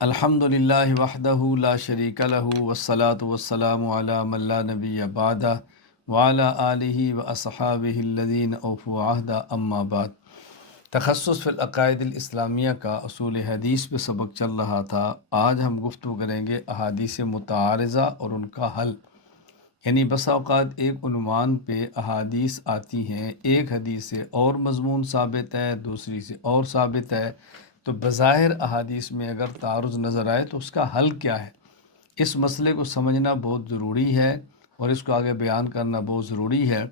الحمدللہ وحدہ لا شریک لہ والصلاة والسلام علی من لا نبی بعدہ وعلی آلہ واصحابہ الذین اوفوا عہدہ اما بعد۔ تخصص فی العقائد الاسلامیہ کا اصول حدیث پہ سبق چل رہا تھا۔ آج ہم گفتگو کریں گے احادیث متعارضہ اور ان کا حل، یعنی بسا اوقات ایک عنوان پہ احادیث آتی ہیں، ایک حدیث سے اور مضمون ثابت ہے، دوسری سے اور ثابت ہے، تو بظاہر احادیث میں اگر تعارض نظر آئے تو اس کا حل کیا ہے، اس مسئلے کو سمجھنا بہت ضروری ہے اور اس کو آگے بیان کرنا بہت ضروری ہے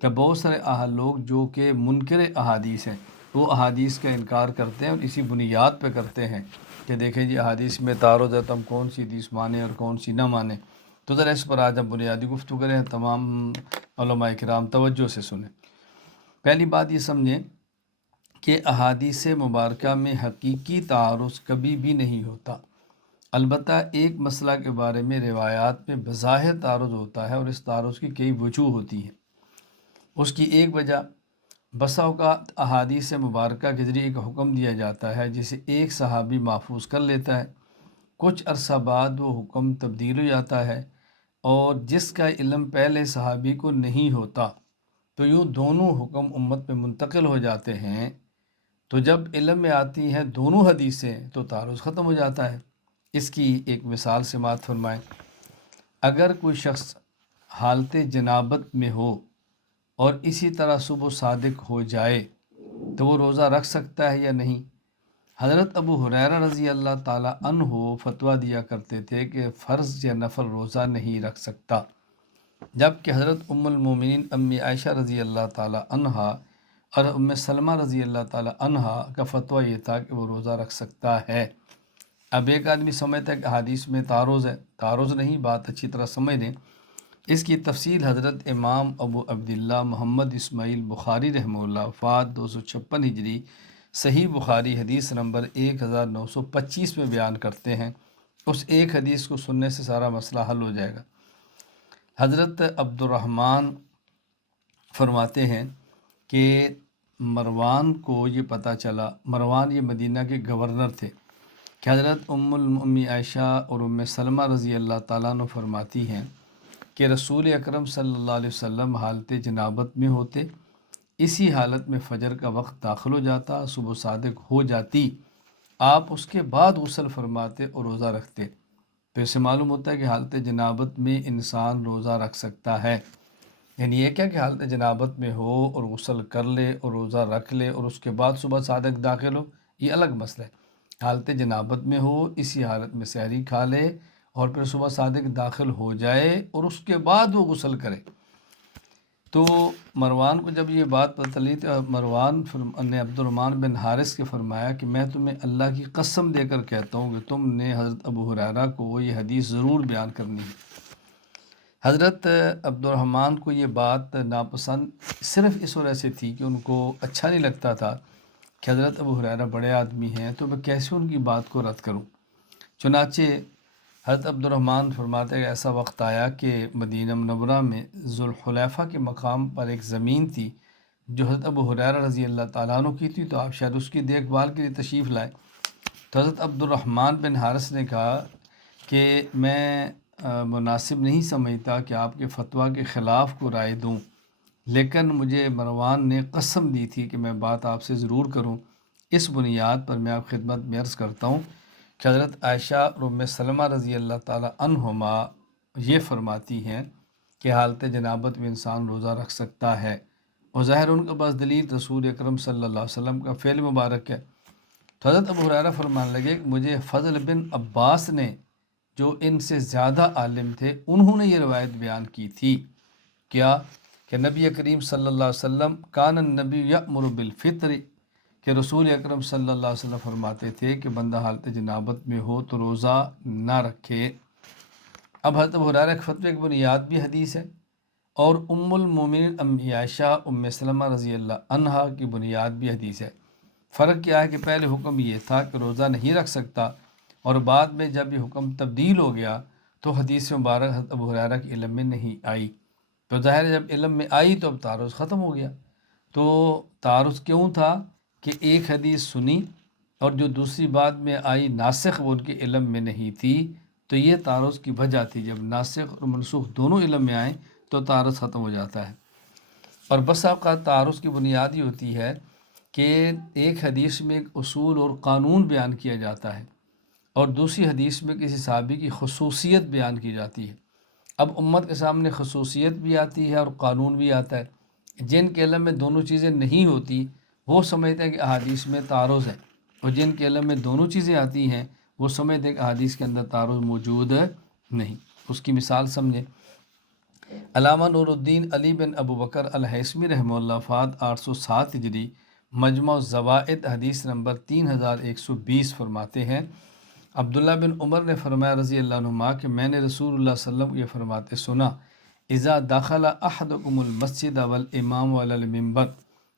کہ بہت سارے لوگ جو کہ منکر احادیث ہیں وہ احادیث کا انکار کرتے ہیں اور اسی بنیاد پہ کرتے ہیں کہ دیکھیں جی احادیث میں تعارض ہے تو ہم کون سی حدیث مانیں اور کون سی نہ مانیں۔ تو ذرا اس پر آج ہم بنیادی گفتگو کریں، تمام علماء کرام توجہ سے سنیں۔ پہلی بات یہ سمجھیں کہ احادیث مبارکہ میں حقیقی تعارض کبھی بھی نہیں ہوتا، البتہ ایک مسئلہ کے بارے میں روایات میں بظاہر تعارض ہوتا ہے اور اس تعارض کی کئی وجوہ ہوتی ہیں۔ اس کی ایک وجہ بسا اوقات احادیث مبارکہ کے ذریعے ایک حکم دیا جاتا ہے جسے ایک صحابی محفوظ کر لیتا ہے، کچھ عرصہ بعد وہ حکم تبدیل ہو جاتا ہے اور جس کا علم پہلے صحابی کو نہیں ہوتا، تو یوں دونوں حکم امت میں منتقل ہو جاتے ہیں۔ تو جب علم میں آتی ہیں دونوں حدیثیں تو تعارض ختم ہو جاتا ہے۔ اس کی ایک مثال سماعت فرمائیں۔ اگر کوئی شخص حالت جنابت میں ہو اور اسی طرح صبح صادق ہو جائے تو وہ روزہ رکھ سکتا ہے یا نہیں؟ حضرت ابو ہریرہ رضی اللہ تعالیٰ عنہ فتویٰ دیا کرتے تھے کہ فرض یا نفل روزہ نہیں رکھ سکتا، جبکہ حضرت ام المومنین امی عائشہ رضی اللہ تعالیٰ عنہا اور ام سلمہ رضی اللہ تعالیٰ عنہا کا فتویٰ یہ تھا کہ وہ روزہ رکھ سکتا ہے۔ اب ایک آدمی سمجھتا ہے کہ حدیث میں تعارض ہے، تعارض نہیں، بات اچھی طرح سمجھ لیں۔ اس کی تفصیل حضرت امام ابو عبداللہ محمد اسماعیل بخاری رحمہ اللہ وفات 256 ہجری، صحیح بخاری حدیث نمبر 1925 میں بیان کرتے ہیں۔ اس ایک حدیث کو سننے سے سارا مسئلہ حل ہو جائے گا۔ حضرت عبد الرحمن فرماتے ہیں کہ مروان کو یہ پتہ چلا، مروان یہ مدینہ کے گورنر تھے، کہ حضرت ام المؤمنین عائشہ اور ام سلمہ رضی اللہ تعالیٰ عنہ فرماتی ہیں کہ رسول اکرم صلی اللہ علیہ وسلم حالت جنابت میں ہوتے، اسی حالت میں فجر کا وقت داخل ہو جاتا، صبح صادق ہو جاتی، آپ اس کے بعد غسل فرماتے اور روزہ رکھتے۔ تو اس سے معلوم ہوتا ہے کہ حالت جنابت میں انسان روزہ رکھ سکتا ہے۔ یعنی یہ کیا کہ حالت جنابت میں ہو اور غسل کر لے اور روزہ رکھ لے اور اس کے بعد صبح صادق داخل ہو، یہ الگ مسئلہ ہے۔ حالت جنابت میں ہو، اسی حالت میں سحری کھا لے اور پھر صبح صادق داخل ہو جائے اور اس کے بعد وہ غسل کرے۔ تو مروان کو جب یہ بات پتہ چلی تو مروان نے عبد الرحمن بن حارث کے فرمایا کہ میں تمہیں اللہ کی قسم دے کر کہتا ہوں کہ تم نے حضرت ابو ہریرہ کو یہ حدیث ضرور بیان کرنی ہے۔ حضرت عبد الرحمن کو یہ بات ناپسند صرف اس وجہ سے تھی کہ ان کو اچھا نہیں لگتا تھا کہ حضرت ابو ہریرہ بڑے آدمی ہیں تو میں کیسے ان کی بات کو رد کروں۔ چنانچہ حضرت عبد الرحمن فرماتے ہیں کہ ایسا وقت آیا کہ مدینہ منورہ میں ذوالحلیفہ کے مقام پر ایک زمین تھی جو حضرت ابو ہریرہ رضی اللہ تعالیٰ عنہ کی تھی، تو آپ شاید اس کی دیکھ بھال کے لیے تشریف لائے۔ تو حضرت عبد الرحمن بن حارث نے کہا کہ میں مناسب نہیں سمجھتا کہ آپ کے فتویٰ کے خلاف کو رائے دوں، لیکن مجھے مروان نے قسم دی تھی کہ میں بات آپ سے ضرور کروں۔ اس بنیاد پر میں آپ خدمت میں عرض کرتا ہوں کہ حضرت عائشہ اور ام سلمہ رضی اللہ تعالیٰ عنہما یہ فرماتی ہیں کہ حالت جنابت میں انسان روزہ رکھ سکتا ہے، اور ظاہر ان کے پاس دلیل رسول اکرم صلی اللہ علیہ وسلم کا فعل مبارک ہے۔ تو حضرت ابو ہریرہ فرمانے لگے کہ مجھے فضل بن عباس نے، جو ان سے زیادہ عالم تھے، انہوں نے یہ روایت بیان کی تھی کیا کہ نبی کریم صلی اللہ علیہ وسلم کان النبی یأمر بالفطر، کہ رسول اکرم صلی اللہ علیہ وسلم فرماتے تھے کہ بندہ حالت جنابت میں ہو تو روزہ نہ رکھے۔ اب حضرت ابو ہریرہ کے فتوے کی بنیاد بھی حدیث ہے اور ام المومنین امی عائشہ ام سلمہ رضی اللہ عنہا کی بنیاد بھی حدیث ہے۔ فرق کیا ہے کہ پہلے حکم یہ تھا کہ روزہ نہیں رکھ سکتا، اور بعد میں جب یہ حکم تبدیل ہو گیا تو حدیث مبارک حضرت ابو ہریرہ کے علم میں نہیں آئی۔ تو ظاہر جب علم میں آئی تو اب تعارض ختم ہو گیا۔ تو تعارض کیوں تھا کہ ایک حدیث سنی اور جو دوسری بات میں آئی ناسخ وہ ان کے علم میں نہیں تھی، تو یہ تعارض کی وجہ تھی۔ جب ناسخ اور منسوخ دونوں علم میں آئیں تو تعارض ختم ہو جاتا ہے۔ اور بس اوقات تعارض کی بنیاد یہ ہوتی ہے کہ ایک حدیث میں ایک اصول اور قانون بیان کیا جاتا ہے، اور دوسری حدیث میں کسی صحابی کی خصوصیت بیان کی جاتی ہے۔ اب امت کے سامنے خصوصیت بھی آتی ہے اور قانون بھی آتا ہے۔ جن کے علم میں دونوں چیزیں نہیں ہوتی وہ سمجھتے ہیں کہ احادیث میں تعارض ہے، اور جن کے علم میں دونوں چیزیں آتی ہیں وہ سمجھتے ہیں کہ احادیث کے اندر تعارض موجود نہیں۔ اس کی مثال سمجھیں۔ علامہ نور الدین علی بن ابو بکر الہیثمی رحمہ اللہ وفات 807 ہجری، مجمع الزوائد حدیث نمبر 3120 فرماتے ہیں، عبداللہ بن عمر نے فرمایا رضی اللہ عنہما کہ میں نے رسول اللہ صلی اللہ علیہ وسلم کو یہ فرماتے سنا، اذا دخل احدکم المسجد والامام علی المنبر،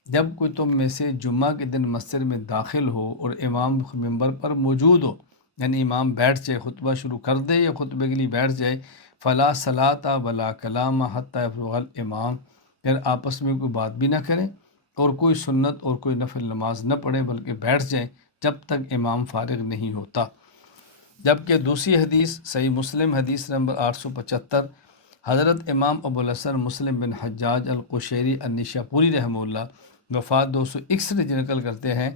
جب کوئی تم میں سے جمعہ کے دن مسجد میں داخل ہو اور امام منبر پر موجود ہو، یعنی امام بیٹھ جائے، خطبہ شروع کر دے یا خطبے کے لیے بیٹھ جائے، فلا صلاۃ ولا کلام حتی یفرغ الامام، پھر آپس میں کوئی بات بھی نہ کریں اور کوئی سنت اور کوئی نفل نماز نہ پڑھیں، بلکہ بیٹھ جائیں جب تک امام فارغ نہیں ہوتا۔ جبکہ دوسری حدیث صحیح مسلم حدیث نمبر 875، حضرت امام ابو الحسن مسلم بن حجاج القشیری النشاپوری رحمہ اللہ وفات 261 نقل کرتے ہیں،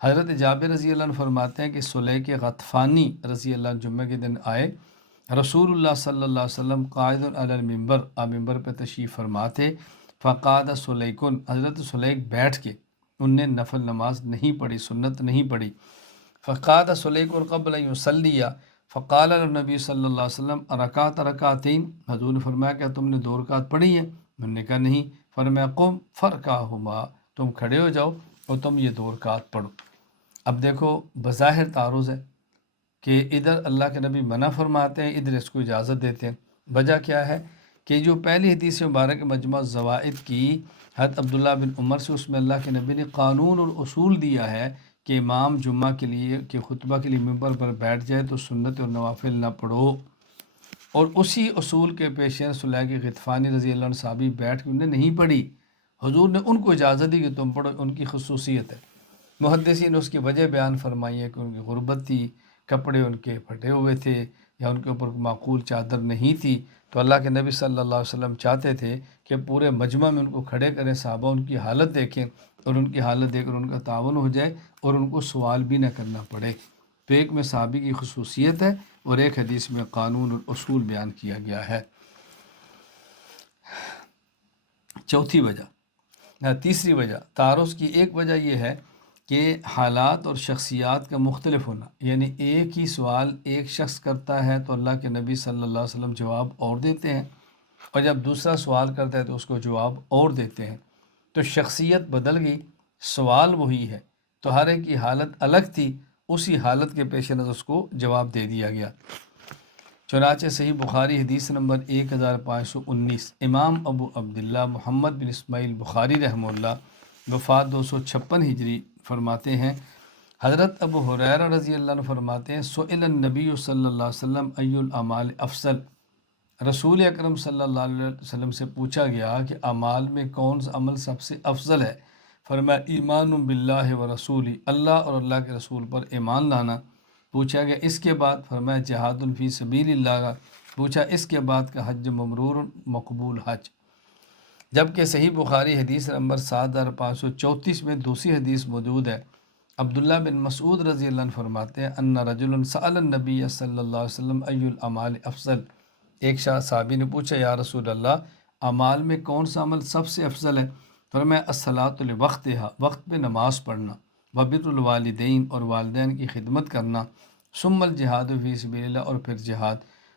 حضرت جابر رضی اللہ عنہ فرماتے ہیں کہ سلیک غطفانی رضی اللہ عنہ جمعہ کے دن آئے، رسول اللہ صلی اللہ علیہ وسلم قائد علی المنبر، آپ منبر پہ تشریف فرما تھے، فقاد سلیکن، حضرت سلیک بیٹھ کے، ان نے نفل نماز نہیں پڑھی، سنت نہیں پڑھی، فقاد سلیکن قبل ان یصلی، فقال النبی صلی اللہ علیہ وسلم رکعت رکعتین، حضور نے فرمایا کہ تم نے 2 رکعت پڑھی ہیں؟ انہوں نے کہا نہیں، فرمایا قم فرکعہما، تم کھڑے ہو جاؤ اور تم یہ 2 رکعت پڑھو۔ اب دیکھو بظاہر تعارض ہے کہ ادھر اللہ کے نبی منع فرماتے ہیں، ادھر اس کو اجازت دیتے ہیں۔ وجہ کیا ہے کہ جو پہلی حدیث مبارک مجمع الزوائد کی حضرت عبداللہ بن عمر سے، اس میں اللہ کے نبی نے قانون اور اصول دیا ہے کہ امام جمعہ کے لیے کہ خطبہ کے لیے منبر پر بیٹھ جائے تو سنت اور نوافل نہ پڑھو، اور اسی اصول کے پیش نظر سلیک غطفانی رضی اللہ عنہ صحابی بیٹھ کے انہیں نہیں پڑھی، حضور نے ان کو اجازت دی کہ تم پڑھو، ان کی خصوصیت ہے۔ محدثین نے اس کی وجہ بیان فرمائی ہے کہ ان کی غربت تھی، کپڑے ان کے پھٹے ہوئے تھے، یا ان کے اوپر معقول چادر نہیں تھی، تو اللہ کے نبی صلی اللہ علیہ وسلم چاہتے تھے کہ پورے مجمع میں ان کو کھڑے کریں، صحابہ ان کی حالت دیکھیں اور ان کی حالت دیکھ کر ان کا تعاون ہو جائے اور ان کو سوال بھی نہ کرنا پڑے۔ تو ایک میں صحابی کی خصوصیت ہے اور ایک حدیث میں قانون اور اصول بیان کیا گیا ہے۔ چوتھی وجہ، تیسری وجہ تعارض کی ایک وجہ یہ ہے کہ حالات اور شخصیات کا مختلف ہونا، یعنی ایک ہی سوال ایک شخص کرتا ہے تو اللہ کے نبی صلی اللہ علیہ وسلم جواب اور دیتے ہیں، اور جب دوسرا سوال کرتا ہے تو اس کو جواب اور دیتے ہیں، تو شخصیت بدل گئی، سوال وہی ہے، تو ہر ایک کی حالت الگ تھی، اسی حالت کے پیش نظر اس کو جواب دے دیا گیا۔ چنانچہ صحیح بخاری حدیث نمبر 1519، امام ابو عبداللہ محمد بن اسماعیل بخاری رحمہ اللہ وفات 256 ہجری فرماتے ہیں، حضرت ابو ہریرہ رضی اللہ عنہ فرماتے ہیں، سئل النبی صلی اللہ علیہ وسلم ای الاعمال افضل، رسول اکرم صلی اللہ علیہ وسلم سے پوچھا گیا کہ اعمال میں کون سا عمل سب سے افضل ہے؟ فرمایا ایمان باللہ و رسولی، اللہ اور اللہ کے رسول پر ایمان لانا۔ پوچھا گیا اس کے بعد؟ فرمایا جہاد فی سبیل اللہ۔ پوچھا اس کے بعد کا حج مبرور مقبول حج۔ جبکہ صحیح بخاری حدیث نمبر 7534 میں دوسری حدیث موجود ہے، عبداللہ بن مسعود رضی اللہ عنہ فرماتے ہیں، ان رجل سأل النبی صلی اللہ علیہ وسلم ای الاعمال افضل، ایک صحابی نے پوچھا یا رسول اللہ اعمال میں کون سا عمل سب سے افضل ہے؟ فرمایا الصلاۃ لوقتہا، وقت پہ نماز پڑھنا، وبر الوالدین، اور والدین کی خدمت کرنا، ثم الجہاد فی سبیل اللہ، اور پھر جہاد۔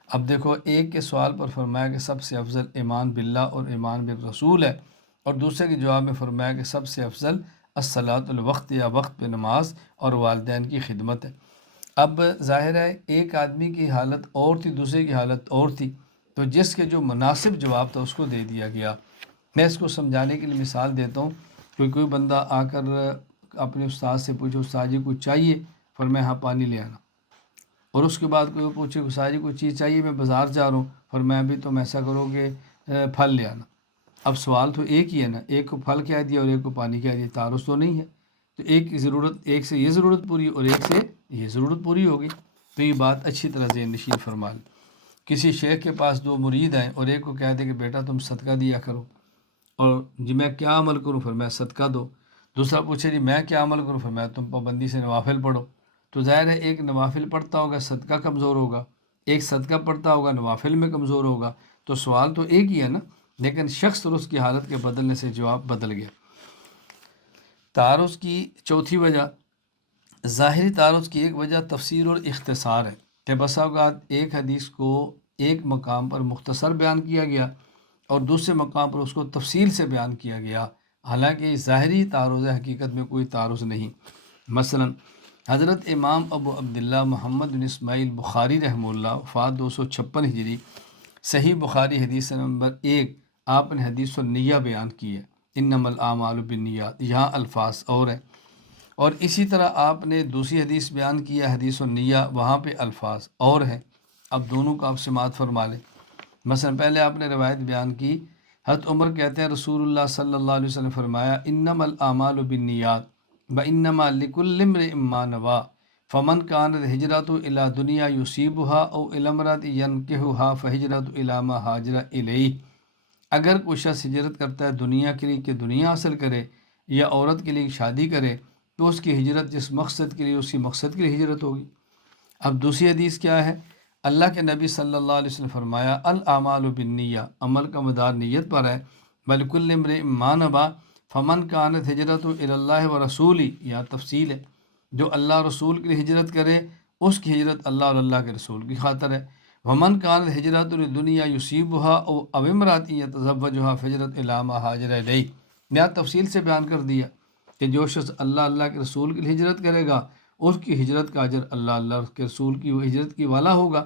اب دیکھو ایک کے سوال پر فرمایا کہ سب سے افضل ایمان باللہ اور ایمان بالرسول ہے، اور دوسرے کے جواب میں فرمایا کہ سب سے افضل الصلاۃ الوقت، یا وقت پہ نماز اور والدین کی خدمت ہے۔ اب ظاہر ہے ایک آدمی کی حالت اور تھی، دوسرے کی حالت اور تھی، تو جس کے جو مناسب جواب تھا اس کو دے دیا گیا۔ میں اس کو سمجھانے کے لیے مثال دیتا ہوں، کوئی بندہ آ کر اپنے استاد سے پوچھے استاد جی کچھ چاہیے؟ فرمایا ہاں پانی لے آنا، اور اس کے بعد کوئی پوچھے استاد جی کوئی چیز چاہیے، میں بازار جا رہا ہوں، فرمایا ابھی تم ایسا کرو کہ پھل لے آنا۔ اب سوال تو ایک ہی ہے نا، ایک کو پھل کہہ دیا اور ایک کو پانی کہہ دیا، تعارض تو نہیں ہے۔ تو ایک سے یہ ضرورت پوری اور ایک سے یہ ضرورت پوری ہوگی. تو یہ بات اچھی طرح ذہن نشین فرما لیں. کسی شیخ کے پاس دو مرید ہیں اور ایک کو کہہ دے کہ بیٹا تم صدقہ دیا کرو، اور جی میں کیا عمل کروں؟ فرمایا صدقہ دو. دوسرا پوچھے جی میں کیا عمل کروں؟ فرمایا تم پابندی سے نوافل پڑھو. تو ظاہر ہے ایک نوافل پڑھتا ہوگا صدقہ کمزور ہوگا، ایک صدقہ پڑھتا ہوگا نوافل میں کمزور ہوگا. تو سوال تو ایک ہی ہے نا، لیکن شخص اور اس کی حالت کے بدلنے سے جواب بدل گیا. تعارض کی چوتھی وجہ، ظاہری تعارض کی ایک وجہ تفسیر اور اختصار ہے کہ بسا اوقات ایک حدیث کو ایک مقام پر مختصر بیان کیا گیا اور دوسرے مقام پر اس کو تفصیل سے بیان کیا گیا، حالانکہ ظاہری تعارض ہے، حقیقت میں کوئی تعارض نہیں. مثلا حضرت امام ابو عبداللہ محمد بن اسماعیل بخاری رحمہ اللہ، وفات 256 ہجری، صحیح بخاری حدیث نمبر 1، آپ نے حدیث النیہ بیان کی ہے، انما الاعمال بالنیات، یہاں الفاظ اور ہیں. اور اسی طرح آپ نے دوسری حدیث بیان کیا حدیث النیہ، وہاں پہ الفاظ اور ہیں. اب دونوں کا آپ سماعت فرما لیں. مثلا پہلے آپ نے روایت بیان کی، حضرت عمر کہتے ہیں رسول اللہ صلی اللہ علیہ وسلم فرمایا انما الاعمال بالنیات وانما لکل امرئ ما نوی فمن كانت ہجرته الی دنیا یصیبها او الی امرأة ینکحها فہجرته الی ما ہاجر الیہ. اگر کوئی شخص ہجرت کرتا ہے دنیا کے لیے کہ دنیا حاصل کرے، یا عورت کے لیے شادی کرے، تو اس کی ہجرت جس مقصد کے لیے اسی مقصد کے لیے ہجرت ہوگی. اب دوسری حدیث کیا ہے؟ اللہ کے نبی صلی اللہ علیہ وسلم فرمایا الاعمال بالنیہ، عمل کا مدار نیت پر ہے. بلکل امرئ ما نوی فمن كانت ہجرته الی اللہ ورسولہ، یا تفصیل ہے، جو اللہ رسول کے لیے ہجرت کرے اس کی ہجرت اللہ اور اللہ کے رسول کی خاطر ہے. ومن كانت ہجرته للدنیا یصیبها او امرأة یتزوجها فہجرت الی ما ہاجر الیہ. نیا تفصیل سے بیان کر دیا کہ جو شخص اللہ کے رسول کی ہجرت کرے گا اس کی ہجرت کا اجر اللہ کے رسول کی ہجرت کی والا ہوگا.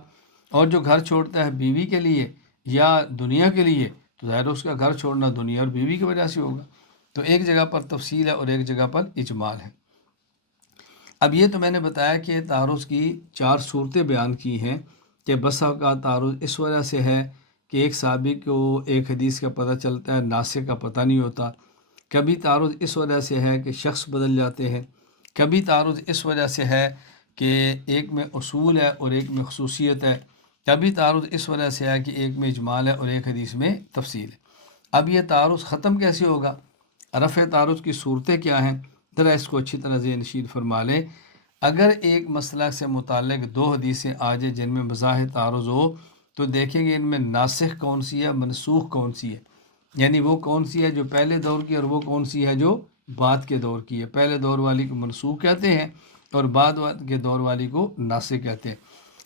اور جو گھر چھوڑتا ہے بیوی کے لیے یا دنیا کے لیے، تو ظاہر اس کا گھر چھوڑنا دنیا اور بیوی کی وجہ سے ہوگا. تو ایک جگہ پر تفصیل ہے اور ایک جگہ پر اجمال ہے. اب یہ تو میں نے بتایا کہ تعارض کی 4 صورتیں بیان کی ہیں کہ بسا کا تعارض اس وجہ سے ہے کہ ایک صحابی کو ایک حدیث کا پتہ چلتا ہے، ناسخ کا پتہ نہیں ہوتا. کبھی تعارض اس وجہ سے ہے کہ شخص بدل جاتے ہیں. کبھی تعارض اس وجہ سے ہے کہ ایک میں اصول ہے اور ایک میں خصوصیت ہے. کبھی تعارض اس وجہ سے ہے کہ ایک میں اجمال ہے اور ایک حدیث میں تفصیل ہے. اب یہ تعارض ختم کیسے ہوگا؟ رفع تعارض کی صورتیں کیا ہیں؟ ذرا اس کو اچھی طرح ذہن نشین فرما لیں. اگر ایک مسئلہ سے متعلق 2 حدیثیں آ جائیں جن میں بظاہر تعارض ہو، تو دیکھیں گے ان میں ناسخ کون سی ہے، منسوخ کون سی ہے. یعنی وہ کون سی ہے جو پہلے دور کی اور وہ کون سی ہے جو بعد کے دور کی ہے. پہلے دور والی کو منسوخ کہتے ہیں اور بعد کے دور والی کو ناسخ کہتے ہیں.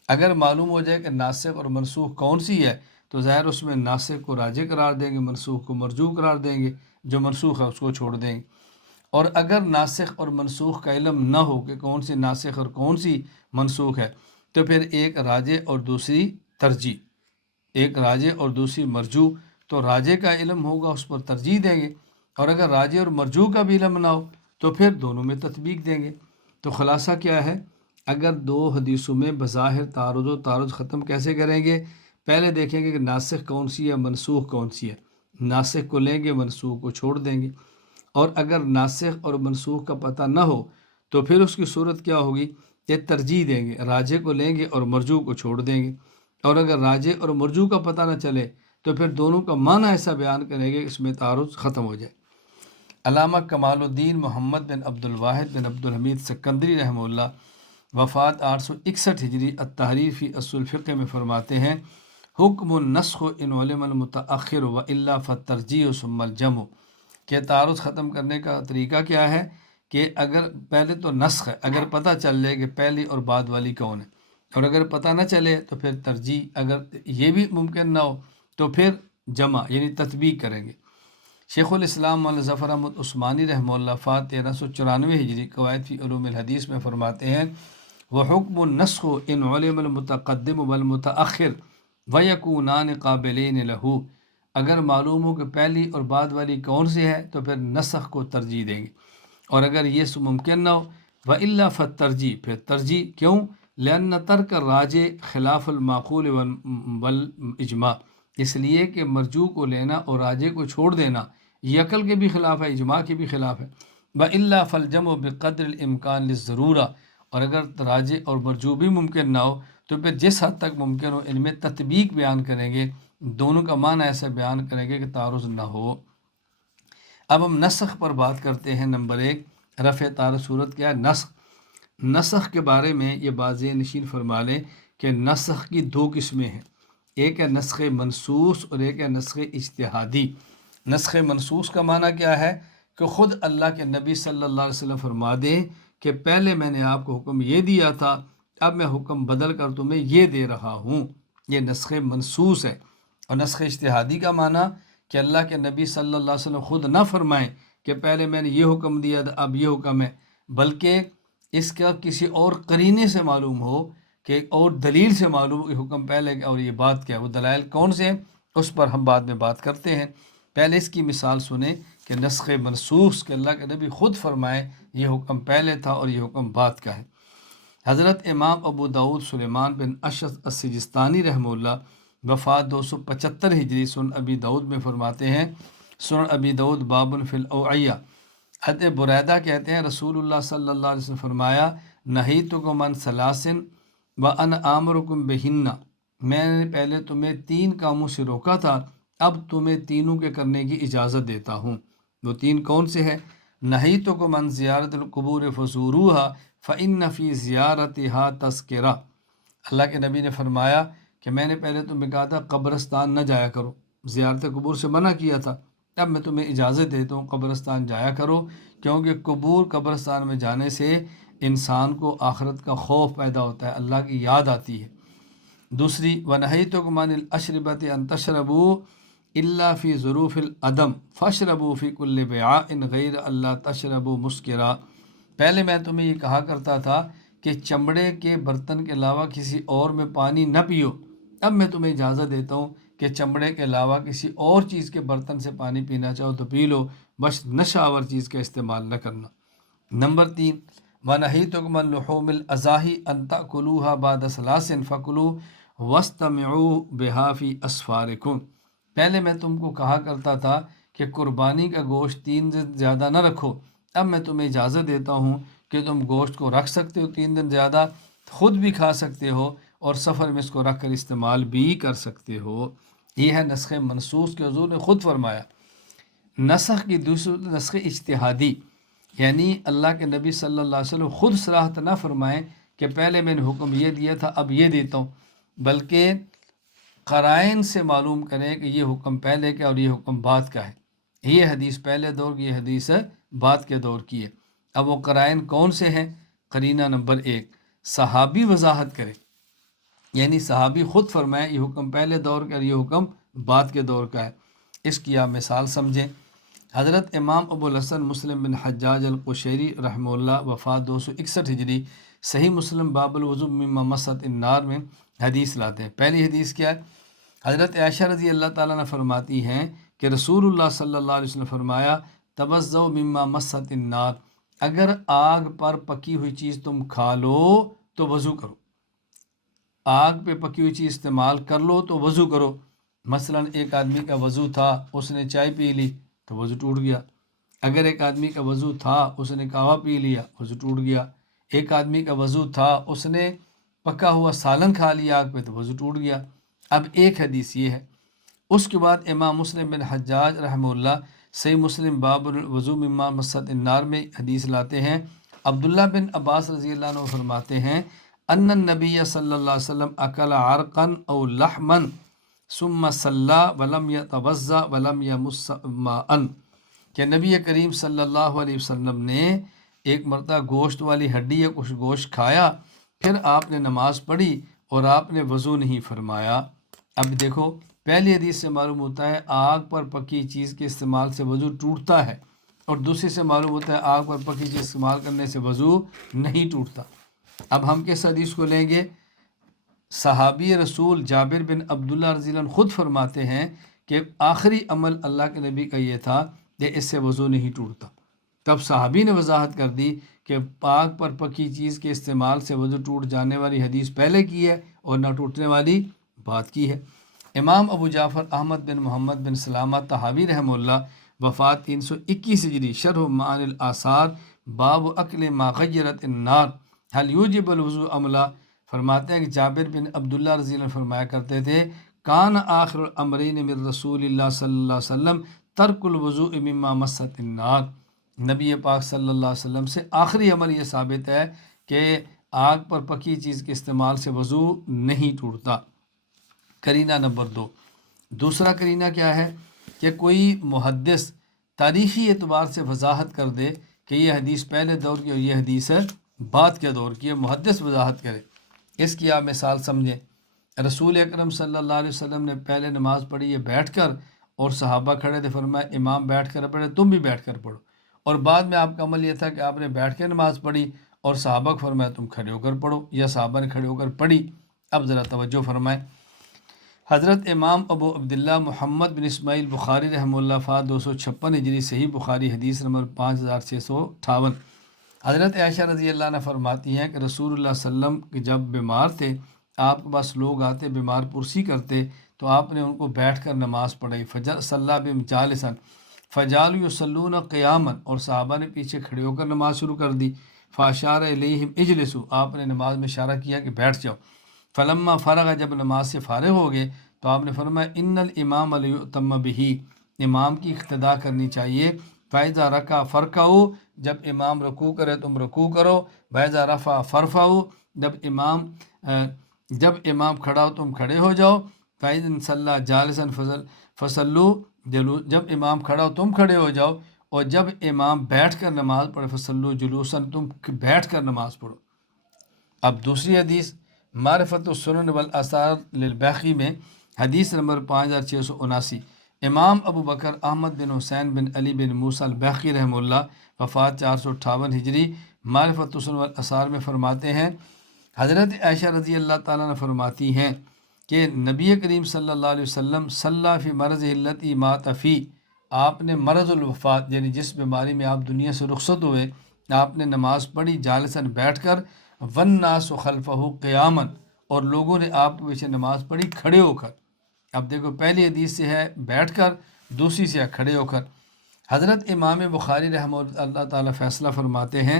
اگر معلوم ہو جائے کہ ناسخ اور منسوخ کون سی ہے، تو ظاہر اس میں ناسخ کو راجح قرار دیں گے، منسوخ کو مرجوح قرار دیں گے، جو منسوخ ہے اس کو چھوڑ دیں گے. اور اگر ناسخ اور منسوخ کا علم نہ ہو کہ کون سی ناسخ اور کون سی منسوخ ہے، تو پھر ایک راجح اور دوسری ترجیح، ایک راجح اور دوسری مرجوح. تو راجح کا علم ہوگا اس پر ترجیح دیں گے، اور اگر راجح اور مرجوح کا بھی علم نہ ہو تو پھر دونوں میں تطبیق دیں گے. تو خلاصہ کیا ہے؟ اگر 2 حدیثوں میں بظاہر تعارض و تعارض ختم کیسے کریں گے؟ پہلے دیکھیں گے کہ ناسخ کون سی ہے، منسوخ کون سی ہے. ناسخ کو لیں گے، منسوخ کو چھوڑ دیں گے. اور اگر ناسخ اور منسوخ کا پتہ نہ ہو تو پھر اس کی صورت کیا ہوگی کہ ترجیح دیں گے، راجح کو لیں گے اور مرجوح کو چھوڑ دیں گے. اور اگر راجح اور مرجوح کا پتہ نہ چلے تو پھر دونوں کا معنی ایسا بیان کریں گے کہ اس میں تعارض ختم ہو جائے. علامہ کمال الدین محمد بن عبد الواحد بن عبد الحمید سکندری رحمہ اللہ، وفات 861 ہجری، التحریر فی اصول الفقہ میں فرماتے ہیں حکم النسخ ان علم المتاخر و الا فالترجیح ثم الجمع. کہ تعارض ختم کرنے کا طریقہ کیا ہے کہ اگر پہلے تو نسخ ہے، اگر پتہ چل جائے کہ پہلی اور بعد والی کون ہے، اور اگر پتہ نہ چلے تو پھر ترجیح، اگر یہ بھی ممکن نہ ہو تو پھر جمع یعنی تطبیق کریں گے. شیخ الاسلام مولانا ظفر احمد عثمانی رحمہ اللہ، وفات 1394 ہجری، قواعد فی علوم الحدیث میں فرماتے ہیں وحکم النسخ ان علم المتقدم والمتاخر ویکونان قابلین لہ. اگر معلوم ہو کہ پہلی اور بعد والی کون سی ہے تو پھر نسخ کو ترجیح دیں گے، اور اگر یہ ممکن نہ ہو وَإِلَّا فالترجیح، پھر ترجیح. کیوں؟ لأن ترک الراجح خلاف المعقول والاجماع، اس لیے کہ مرجوح کو لینا اور راجح کو چھوڑ دینا یہ عقل کے بھی خلاف ہے، اجماع کے بھی خلاف ہے. وَإِلَّا فَالْجَمْعُ بِقَدْرِ الْإِمْكَانِ لِلضَّرُورَةِ، اور اگر تراجع اور برجو بھی ممکن نہ ہو تو پھر جس حد تک ممکن ہو ان میں تطبیق بیان کریں گے، دونوں کا معنی ایسا بیان کریں گے کہ تعارض نہ ہو۔ اب ہم نسخ پر بات کرتے ہیں۔ نمبر 1، رفع تعارض صورت کیا ہے؟ نسخ۔ نسخ کے بارے میں یہ واضح نشین فرما لیں کہ نسخ کی دو قسمیں ہیں، ایک ہے نسخ منسوس اور ایک ہے نسخ اجتہادی۔ نسخ منسوس کا معنی کیا ہے کہ خود اللہ کے نبی صلی اللہ علیہ وسلم فرما دیں کہ پہلے میں نے آپ کو حکم یہ دیا تھا، اب میں حکم بدل کر تمہیں یہ دے رہا ہوں، یہ نسخ منسوس ہے۔ اور نسخ اجتہادی کا معنی کہ اللہ کے نبی صلی اللہ علیہ وسلم خود نہ فرمائیں کہ پہلے میں نے یہ حکم دیا تھا اب یہ حکم ہے، بلکہ اس کا کسی اور قرینے سے معلوم ہو کہ اور دلیل سے معلوم ہو کہ حکم پہلے اور یہ بات کیا ہے۔ وہ دلائل کون سے ہیں اس پر ہم بعد میں بات کرتے ہیں۔ پہلے اس کی مثال سنیں کہ نسخ منسوخ کہ اللہ کے نبی خود فرمائے یہ حکم پہلے تھا اور یہ حکم بعد کا ہے۔ حضرت امام ابو داؤد سلیمان بن اشعث السجستانی رحمہ اللہ وفات 275 ہجری سنن ابی داؤد میں فرماتے ہیں، سنن ابی داؤد بابن فی الاوعیہ، حضرت بریدہ کہتے ہیں رسول اللہ صلی اللہ علیہ وسلم فرمایا نہیتکم عن ثلاث وانا آمرکم بہن، میں نے پہلے تمہیں 3 کاموں سے روکا تھا، اب تمہیں تینوں کے کرنے کی اجازت دیتا ہوں۔ وہ 3 کون سے ہیں؟ نہیتکم عن زیارت القبور فزوروها فإن فی زیارتها تذکرہ، اللہ کے نبی نے فرمایا کہ میں نے پہلے تمہیں کہا تھا قبرستان نہ جایا کرو، زیارت قبور سے منع کیا تھا، اب میں تمہیں اجازت دیتا ہوں قبرستان جایا کرو، کیونکہ قبرستان میں جانے سے انسان کو آخرت کا خوف پیدا ہوتا ہے، اللہ کی یاد آتی ہے۔ دوسری، وَنَهَيْتُكُمْ عَنِ الْأَشْرِبَةِ أَن تَشْرَبُوا إِلَّا فِي ظُرُوفِ الْعَدَمِ فَاشْرَبُوا فِي كُلِّ وِعَاءٍ غَيْرَ أَلَّا تَشْرَبُوا مُسْكِرًا، پہلے میں تمہیں یہ کہا کرتا تھا کہ چمڑے کے برتن کے علاوہ کسی اور میں پانی نہ پیو، اب میں تمہیں اجازت دیتا ہوں کہ چمڑے کے علاوہ کسی اور چیز کے برتن سے پانی پینا چاہو تو پی لو، بس نشہ آور چیز کا استعمال نہ کرنا۔ نمبر 3، وَنَهِيتُكُمْ عَن لُحُومِ الْأَضَاحِي أَن تَأْكُلُوهَا بَعْدَ ثَلَاثٍ فَكُلُوا وَاسْتَمِعُوا بِهَا فِي أَسْفَارِكُمْ، پہلے میں تم کو کہا کرتا تھا کہ قربانی کا گوشت 3 دن زیادہ نہ رکھو، اب میں تمہیں اجازت دیتا ہوں کہ تم گوشت کو رکھ سکتے ہو 3 دن زیادہ، خود بھی کھا سکتے ہو اور سفر میں اس کو رکھ کر استعمال بھی کر سکتے ہو۔ یہ ہے نسخ منسوخ کہ حضور نے خود فرمایا۔ نسخ کی دوسری نسخ اجتہادی، یعنی اللہ کے نبی صلی اللہ علیہ وسلم خود صراحت نہ فرمائیں کہ پہلے میں نے حکم یہ دیا تھا اب یہ دیتا ہوں، بلکہ قرائن سے معلوم کریں کہ یہ حکم پہلے کا اور یہ حکم بعد کا ہے، یہ حدیث پہلے دور کی، یہ حدیث بعد کے دور کی ہے۔ اب وہ قرائن کون سے ہیں؟ قرینہ نمبر 1، صحابی وضاحت کرے، یعنی صحابی خود فرمائے یہ حکم پہلے دور کا اور یہ حکم بعد کے دور کا ہے۔ اس کی آپ مثال سمجھیں۔ حضرت امام ابو الحسن مسلم بن حجاج القشیری رحمہ اللہ وفات 261 ہجری، صحیح مسلم باب الوضوء مما مست النار میں حدیث لاتے ہیں۔ پہلی حدیث کیا ہے؟ حضرت عائشہ رضی اللہ تعالیٰ عنہ فرماتی ہیں کہ رسول اللہ صلی اللہ علیہ وسلم فرمایا توضؤ مما مست النار، اگر آگ پر پکی ہوئی چیز تم کھا لو تو وضو کرو، آگ پہ پکی ہوئی چیز استعمال کر لو تو وضو کرو۔ مثلا ایک آدمی کا وضو تھا، اس نے چائے پی لی تو وضو ٹوٹ گیا۔ اگر ایک آدمی کا وضو تھا، اس نے قہوہ پی لیا، وضو ٹوٹ گیا۔ ایک آدمی کا وضو تھا، اس نے پکا ہوا سالن کھا لیا آگ پہ تو وضو ٹوٹ گیا۔ اب ایک حدیث یہ ہے۔ اس کے بعد امام مسلم بن حجاج رحمہ اللہ صحیح مسلم باب الوضوء مما مست النار میں حدیث لاتے ہیں، عبداللہ بن عباس رضی اللہ عنہ فرماتے ہیں ان النبی صلی اللہ علیہ وسلم اکل عرقا او لحما ثم صلی ولم یتوضا ولم یمس ماء، کہ نبی کریم صلی اللہ علیہ وسلم نے ایک مرتبہ گوشت والی ہڈی یا کچھ گوشت کھایا، پھر آپ نے نماز پڑھی اور آپ نے وضو نہیں فرمایا۔ اب دیکھو پہلی حدیث سے معلوم ہوتا ہے آگ پر پکی چیز کے استعمال سے وضو ٹوٹتا ہے، اور دوسری سے معلوم ہوتا ہے آگ پر پکی چیز استعمال کرنے سے وضو نہیں ٹوٹتا۔ اب ہم کس حدیث کو لیں گے؟ صحابی رسول جابر بن عبداللہ رضی اللہ عنہ خود فرماتے ہیں کہ آخری عمل اللہ کے نبی کا یہ تھا کہ اس سے وضو نہیں ٹوٹتا۔ تب صحابی نے وضاحت کر دی کہ آگ پر پکی چیز کے استعمال سے وضو ٹوٹ جانے والی حدیث پہلے کی ہے اور نہ ٹوٹنے والی بعد کی ہے۔ امام ابو جعفر احمد بن محمد بن سلامہ طحاوی رحمہ اللہ وفات 321 ہجری۔ شرح معانی الآثار باب اکل ما غیرت النار حل یوجب الوضوء عملہ، فرماتے ہیں کہ جابر بن عبداللہ رضی اللہ عنہ فرمایا کرتے تھے کان آخر الامرین من رسول اللہ صلی اللہ علیہ وسلم ترک الوضوء مما مست النار، نبی پاک صلی اللہ علیہ وسلم سے آخری عمل یہ ثابت ہے کہ آگ پر پکی چیز کے استعمال سے وضو نہیں ٹوٹتا۔ کرینہ نمبر 2، دوسرا کرینہ کیا ہے کہ کوئی محدث تاریخی اعتبار سے وضاحت کر دے کہ یہ حدیث پہلے دور کی اور یہ حدیث بعد کے دور کی ہے، محدث وضاحت کرے۔ اس کی آپ مثال سمجھیں، رسول اکرم صلی اللہ علیہ وسلم نے پہلے نماز پڑھی ہے بیٹھ کر، اور صحابہ کھڑے تھے، فرمایا امام بیٹھ کر پڑھے تم بھی بیٹھ کر پڑھو، اور بعد میں آپ کا عمل یہ تھا کہ آپ نے بیٹھ کے نماز پڑھی اور صحابہ کو فرمایا تم کھڑے ہو کر پڑھو، یا صحابہ نے کھڑے ہو کر پڑھی۔ اب ذرا توجہ فرمائیں، حضرت امام ابو عبداللہ محمد بن اسماعیل بخاری رحمہ اللہ وفات 256 ہجری، صحیح بخاری حدیث نمبر 5658۔ حضرت عائشہ رضی اللہ عنہ فرماتی ہیں کہ رسول اللہ صلی اللہ علیہ وسلم جب بیمار تھے، آپ کے پاس لوگ آتے بیمار پرسی کرتے تو آپ نے ان کو بیٹھ کر نماز پڑھائی، صلی بہم جالسا فجعلوا یصلون قیاما، اور صحابہ نے پیچھے کھڑے ہو کر نماز شروع کر دی، فاشار الیہم اجلسوا، آپ نے نماز میں اشارہ کیا کہ بیٹھ جاؤ، فلما فرغ، جب نماز سے فارغ ہو گئے تو آپ نے فرمایا ان الامام لیؤتم بہ، امام کی اقتداء کرنی چاہیے، فاذا رکع فرکعوا، جب امام رکوع کرے تم رکوع کرو، واذا رفع فرفعوا، جب امام کھڑا ہو تم کھڑے ہو جاؤ، فاذا صلی جالسا فصلوا، جب امام کھڑا ہو تم کھڑے ہو جاؤ، اور جب امام بیٹھ کر نماز پڑھے فصلوا جلوسا، تم بیٹھ کر نماز پڑھو۔ اب دوسری حدیث معرفت السنن والآثار للبیہقی میں حدیث نمبر 5679، امام ابو بکر احمد بن حسین بن علی بن موسیٰ البیہقی رحمہ اللہ وفات 458 ہجری، معرفت السنن والآثار میں فرماتے ہیں حضرت عائشہ رضی اللہ تعالیٰ عنہ فرماتی ہیں کہ نبی کریم صلی اللہ علیہ وسلم صلی فی مرض التی مات فی، آپ نے مرض الوفات یعنی جس بیماری میں آپ دنیا سے رخصت ہوئے، آپ نے نماز پڑھی جالساً بیٹھ کر، والناس خلفہ قیاما، اور لوگوں نے آپ کے پیچھے نماز پڑھی کھڑے ہو کر۔ اب دیکھو پہلی حدیث سے ہے بیٹھ کر، دوسری سے ہے کھڑے ہو کر۔ حضرت امام بخاری رحمہ اللہ تعالیٰ فیصلہ فرماتے ہیں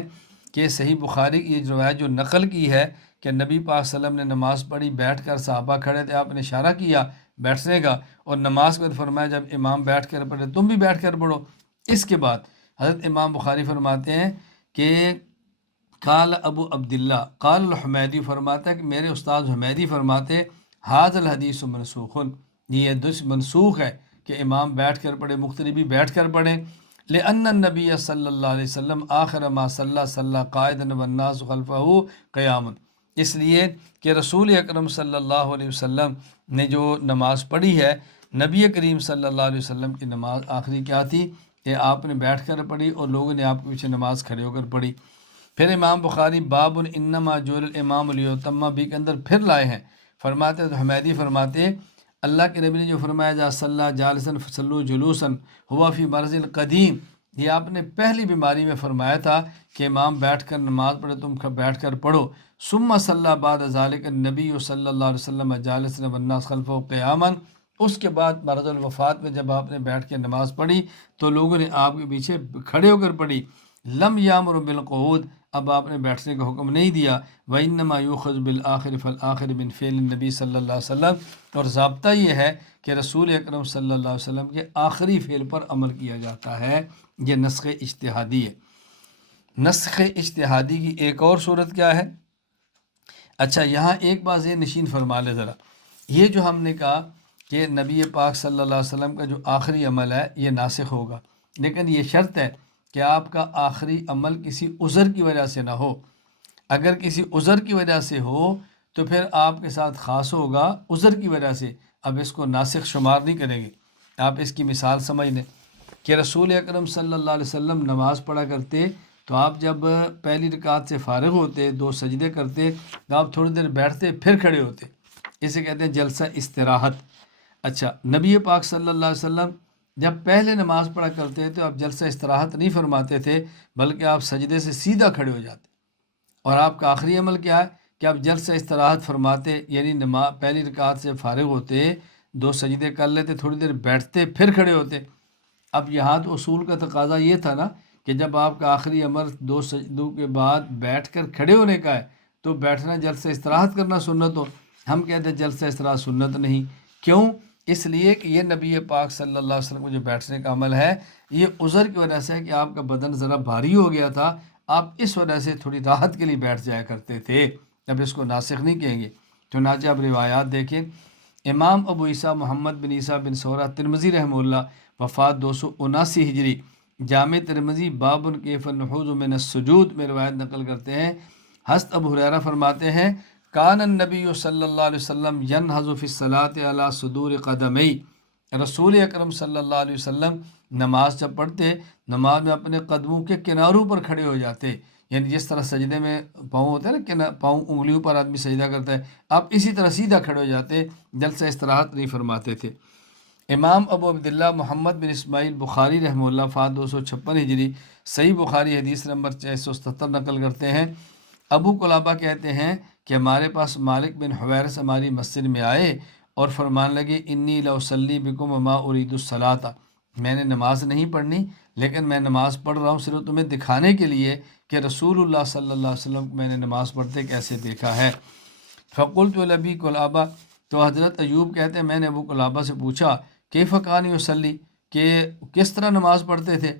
کہ صحیح بخاری کی یہ روایت جو نقل کی ہے کہ نبی پاک صلی اللہ علیہ وسلم نے نماز پڑھی بیٹھ کر، صحابہ کھڑے تھے، آپ نے اشارہ کیا بیٹھنے کا، اور نماز کو فرمایا جب امام بیٹھ کر پڑھے تم بھی بیٹھ کر پڑھو۔ اس کے بعد حضرت امام بخاری فرماتے ہیں کہ قال ابو عبداللہ قال الحمیدی، فرماتا ہے کہ میرے استاد حمیدی فرماتے حاذ الحدیث منسوخ، یہ حدیث منسوخ ہے کہ امام بیٹھ کر پڑھے، مقتدی بھی بیٹھ کر پڑھیں، لأن النبی صلی اللہ علیہ وسلم آخر ما صلی قائدا والناس خلفہ قیاما، اس لیے کہ رسول اکرم صلی اللہ علیہ وسلم نے جو نماز پڑھی ہے، نبی کریم صلی اللہ علیہ وسلم کی نماز آخری کیا تھی کہ آپ نے بیٹھ کر پڑھی اور لوگوں نے آپ کے پیچھے نماز کھڑے ہو کر پڑھی۔ پھر امام بخاری باب انما جعل الامام لیؤتم بہ کے اندر پھر لائے ہیں، فرماتے تو حمیدی فرماتے اللہ کے نبی نے جو فرمایا جا صلی جالسا فصلوا جلوسا ہوا فی مرض القدیم، یہ آپ نے پہلی بیماری میں فرمایا تھا کہ امام بیٹھ کر نماز پڑھے تم بیٹھ کر پڑھو، ثم صلی بعد ذالک النبی صلی اللہ علیہ وسلم جالسا والناس خلفہ قیاما، اس کے بعد مرض الوفات میں جب آپ نے بیٹھ کے نماز پڑھی تو لوگوں نے آپ کے پیچھے کھڑے ہو کر پڑھی، لم یامر بالقعود، اب آپ نے بیٹھنے کا حکم نہیں دیا، وَإِنَّمَا يُؤْخَذُ بِالْآخِرِ فَالْآخِرِ مِنْ فعل النبی صلی اللہ علیہ وسلم، اور ضابطہ یہ ہے کہ رسول اکرم صلی اللہ علیہ وسلم کے آخری فعل پر عمل کیا جاتا ہے۔ یہ نسخ اجتہادی ہے۔ نسخ اجتہادی کی ایک اور صورت کیا ہے؟ اچھا یہاں ایک بات یہ نشین فرما لے ذرا، یہ جو ہم نے کہا کہ نبی پاک صلی اللہ علیہ وسلم کا جو آخری عمل ہے یہ ناسخ ہوگا، لیکن یہ شرط ہے کہ آپ کا آخری عمل کسی عذر کی وجہ سے نہ ہو۔ اگر کسی عذر کی وجہ سے ہو تو پھر آپ کے ساتھ خاص ہوگا، عذر کی وجہ سے اب اس کو ناسخ شمار نہیں کریں گے۔ آپ اس کی مثال سمجھ لیں کہ رسول اکرم صلی اللہ علیہ وسلم نماز پڑھا کرتے تو آپ جب پہلی رکعت سے فارغ ہوتے، 2 سجدے کرتے تو آپ تھوڑی دیر بیٹھتے پھر کھڑے ہوتے، اسے کہتے ہیں جلسہ استراحت۔ اچھا نبی پاک صلی اللہ علیہ وسلم جب پہلے نماز پڑھا کرتے تو آپ جلسہ استراحت نہیں فرماتے تھے، بلکہ آپ سجدے سے سیدھا کھڑے ہو جاتے، اور آپ کا آخری عمل کیا ہے کہ آپ جلسہ استراحت فرماتے، یعنی پہلی رکعت سے فارغ ہوتے، 2 سجدے کر لیتے، تھوڑی دیر بیٹھتے پھر کھڑے ہوتے۔ اب یہاں تو اصول کا تقاضا یہ تھا نا کہ جب آپ کا آخری امر 2 سجدوں کے بعد بیٹھ کر کھڑے ہونے کا ہے تو بیٹھنا جلسہ استراحت کرنا سنت ہو. ہم کہتے ہیں جلسہ استراحت سنت نہیں. کیوں؟ اس لیے کہ یہ نبی پاک صلی اللہ علیہ وسلم کو جو بیٹھنے کا عمل ہے یہ عذر کی وجہ سے ہے کہ آپ کا بدن ذرا بھاری ہو گیا تھا، آپ اس وجہ سے تھوڑی راحت کے لیے بیٹھ جایا کرتے تھے. اب اس کو ناسخ نہیں کہیں گے. چنانچہ اب روایات دیکھیں. امام ابو عیسیٰ محمد بن عیسیٰ بن سورہ ترمذی رحمہ اللہ، وفات 279 ہجری، جامع ترمذی باب کیف النحوذ من السجود میں روایت نقل کرتے ہیں. حضرت ابو ہریرہ فرماتے ہیں کان النبی صلی اللہ علیہ وسلم ینہض فی الصلاۃ علی صدور قدمی. رسول اکرم صلی اللہ علیہ وسلم نماز جب پڑھتے، نماز میں اپنے قدموں کے کناروں پر کھڑے ہو جاتے. یعنی جس طرح سجدے میں پاؤں ہوتے ہیں نا کہ پاؤں انگلیوں پر آدمی سجدہ کرتا ہے، آپ اسی طرح سیدھا کھڑے ہو جاتے، جلسہ استراحت نہیں فرماتے تھے. امام ابو عبداللہ محمد بن اسماعیل بخاری رحمہ اللہ، وفات 256 ہجری، صحیح بخاری حدیث نمبر 677 نقل کرتے ہیں. ابو قلابہ کہتے ہیں کہ ہمارے پاس مالک بن حویرث ہماری مسجد میں آئے اور فرمان لگے انی لاصلی بکم وما ارید الصلاۃ، میں نے نماز نہیں پڑھنی لیکن میں نماز پڑھ رہا ہوں صرف تمہیں دکھانے کے لیے کہ رسول اللہ صلی اللہ علیہ وسلم کو میں نے نماز پڑھتے کیسے دیکھا ہے. فقلت لابی قلابہ، تو حضرت ایوب کہتے ہیں میں نے ابو قلابہ سے پوچھا کیف کان یصلی، کہ کس طرح نماز پڑھتے تھے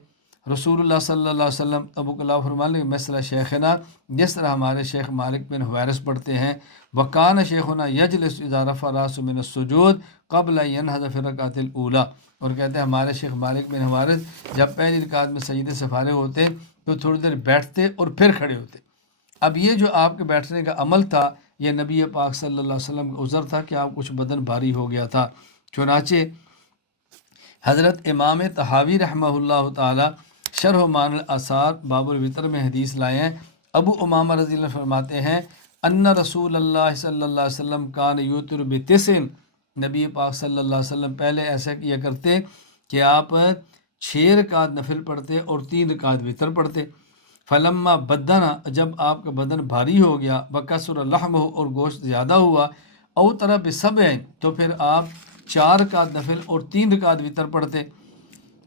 رسول اللہ صلی اللہ علیہ وسلم. ابو قلابہ فرمانے لگے مثل شیخنا، جس طرح ہمارے شیخ مالک بن حویرث پڑھتے ہیں. وکان شیخنا یجلس اذا رفع راسہ من السجود قبل ان ینہض فی الرکعۃ الاولی، اور کہتے ہیں ہمارے شیخ مالک بن حویرث جب پہلی رکعت میں سجدے سے فارغ ہوتے تو تھوڑی دیر بیٹھتے اور پھر کھڑے ہوتے. اب یہ جو آپ کے بیٹھنے کا عمل تھا یہ نبی پاک صلی اللہ علیہ وسلم کا عذر تھا کہ آپ کچھ بدن بھاری ہو گیا تھا. چنانچہ حضرت امام طحاوی رحمہ اللہ تعالی شرح معانی الاثار باب الوتر میں حدیث لائے ہیں. ابو امامہ رضی اللہ عنہ فرماتے ہیں ان رسول اللہ صلی اللہ علیہ وسلم کان یوتر بتسع، نبی پاک صلی اللہ علیہ وسلم پہلے ایسا کیا کرتے کہ آپ 6 رکعت نفل پڑھتے اور 3 رکعت وتر پڑھتے. فلما بدنا، جب آپ کا بدن بھاری ہو گیا، بکثر لحمہ، اور گوشت زیادہ ہوا، او ترى بسبع، تو پھر آپ 4 رکعت نفل اور 3 رکعت وتر پڑھتے.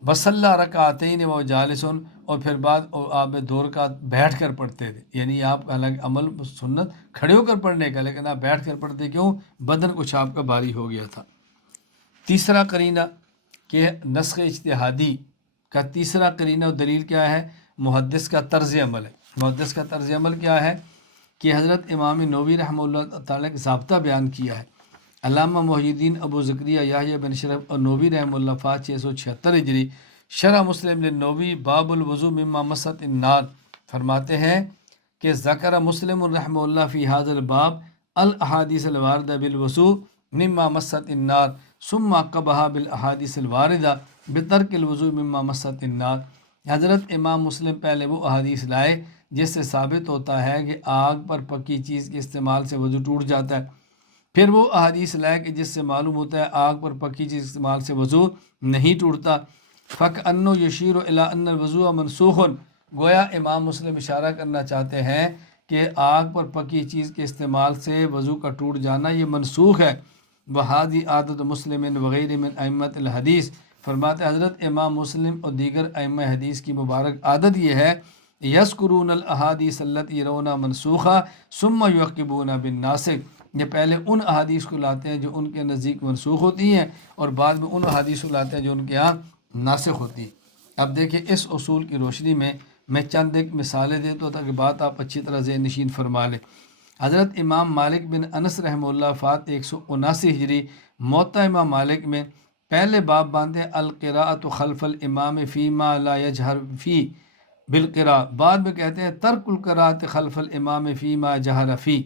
وصلی رکعتین و جالسن، اور پھر بعد آپ 2 رکعت بیٹھ کر پڑھتے تھے. یعنی آپ کا الگ عمل سنت کھڑے ہو کر پڑھنے کا، لیکن آپ بیٹھ کر پڑھتے کیوں؟ بدن کچھ آپ کا بھاری ہو گیا تھا. تیسرا قرینہ کہ نسخ اجتہادی کا تیسرا قرینہ و دلیل کیا ہے؟ محدث کا طرز عمل ہے. محدث کا طرز عمل کیا ہے کہ حضرت امام نووی رحمہ اللہ تعالیٰ کا ضابطہ بیان کیا ہے. علامہ محی الدین ابو زکریا یحییٰ بن شرف اور نووی رحمہ اللہ، وفات 676 ہجری، شرح مسلم للنووی باب الوضوء مما مست النار، فرماتے ہیں کہ ذکر مسلم رحمہ اللہ فی ھذا الباب الاحادیث الواردہ بالوضوء مما مست النار ثم عقبها بالاحادیث الواردہ بترک الوضوء مما مست النار. حضرت امام مسلم پہلے وہ احادیث لائے جس سے ثابت ہوتا ہے کہ آگ پر پکی چیز کے استعمال سے وضو ٹوٹ جاتا ہے. پھر وہ احادیث لائے کہ جس سے معلوم ہوتا ہے آگ پر پکی چیز استعمال سے وضو نہیں ٹوٹتا. فَكَأَنَّهُ يُشِيرُ إِلَىٰ أَنَّ الْوُضُوءَ مَنْسُوخٌ، گویا امام مسلم اشارہ کرنا چاہتے ہیں کہ آگ پر پکی چیز کے استعمال سے وضو کا ٹوٹ جانا یہ منسوخ ہے. وَهَذِهِ عَادَةُ مُسْلِمٍ وَغَيْرِهِ مِنْ أَئِمَّةِ الْحَدِيثِ، فرماتے حضرت امام مسلم اور دیگر ائمہ حدیث کی مبارک عادت یہ ہے یذکرون الاحادیث التي يرونها منسوخة ثم يعقبون بالناسخ، یہ پہلے ان احادیث کو لاتے ہیں جو ان کے نزدیک منسوخ ہوتی ہیں اور بعد میں ان احادیث کو لاتے ہیں جو ان کے ہاں ناسخ ہوتی ہیں. اب دیکھیں اس اصول کی روشنی میں چند ایک مثالیں دیتا ہوں تاکہ بات آپ اچھی طرح ذہن نشین فرما لیں. حضرت امام مالک بن انس رحمہ اللہ، وفات 179 ہجری، موطا امام مالک میں پہلے باب باندھے القراءۃ خلف الامام فیما لا یجہر فی بالقراء، بعد میں کہتے ہیں ترک القراءۃ خلف الامام فیما جہر فی،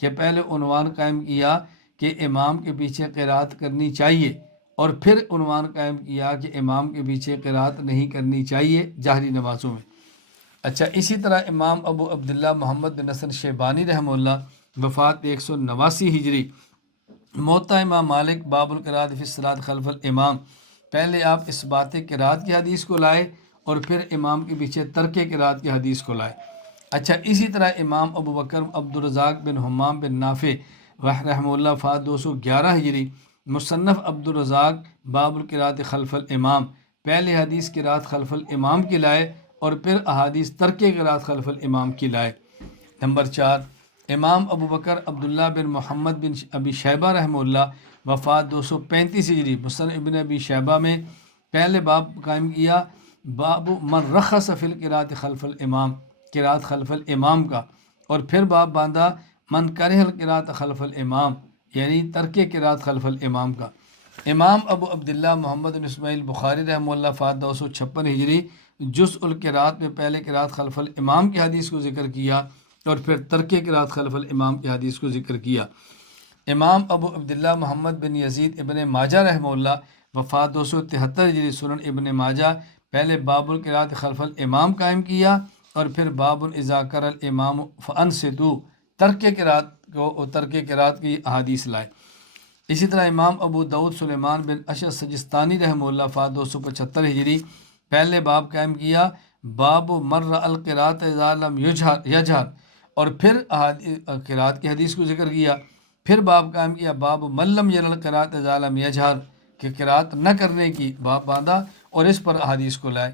کہ پہلے عنوان قائم کیا کہ امام کے پیچھے قراءت کرنی چاہیے اور پھر عنوان قائم کیا کہ امام کے پیچھے قراءت نہیں کرنی چاہیے جہری نمازوں میں. اچھا، اسی طرح امام ابو عبداللہ محمد بن حسن شیبانی رحمہ اللہ، وفات 189 ہجری، موطا امام مالک باب القراءۃ فی الصلاۃ خلف الامام، پہلے آپ اس بات قراءت کی حدیث کو لائے اور پھر امام کے پیچھے ترک قراءت کی حدیث کو لائے. اچھا، اسی طرح امام ابو بکر عبد الرزاق بن حمام بن نافع رحمہ اللہ، وفات 211 ہجری، مصنف عبد الرزاق باب القراءۃ خلف الامام، پہلے حدیث قرات خلف الامام کی لائے اور پھر احادیث ترک قرات خلف الامام کی لائے۔ نمبر 4، امام ابو بکر عبداللہ بن محمد بن ابی شیبہ رحمہ اللہ، وفات 235 ہجری، مسند ابن ابی شیبہ میں پہلے باب قائم کیا، باب من رخص فی القرات خلف الامام، قرات خلف الامام کا، اور پھر باب باندھا من کرہ القرات خلف الامام، یعنی ترک قرات خلف الامام کا۔ امام ابو عبداللہ محمد بن اسماعیل بخاری رحمہ اللہ، وفات 256 ہجری، جزء القرات میں پہلے قرات خلف الامام کی حدیث کو ذکر کیا اور پھر ترک قرات خلف الامام کی حدیث کو ذکر کیا۔ امام ابو عبداللہ محمد بن یزید ابن ماجہ رحمہ اللہ، وفات 273 ہجری، سنن ابن ماجہ، پہلے باب القرات خلف الامام قائم کیا اور پھر باب اذا کر الامام فانصتوا، ترک قرات کی احادیث لائے۔ اسی طرح امام ابو داؤد سلیمان بن اشعث سجستانی رحمہ اللہ، وفات 275 ہجری، پہلے باب قائم کیا، باب مر القرات اذا لم یجہر، اور پھر قرات کی حدیث کو ذکر کیا، پھر باب قائم کیا، باب من لم یر القرات اذا لم یجہر، کہ قرات نہ کرنے کی باب باندھا اور اس پر احادیث کو لائے۔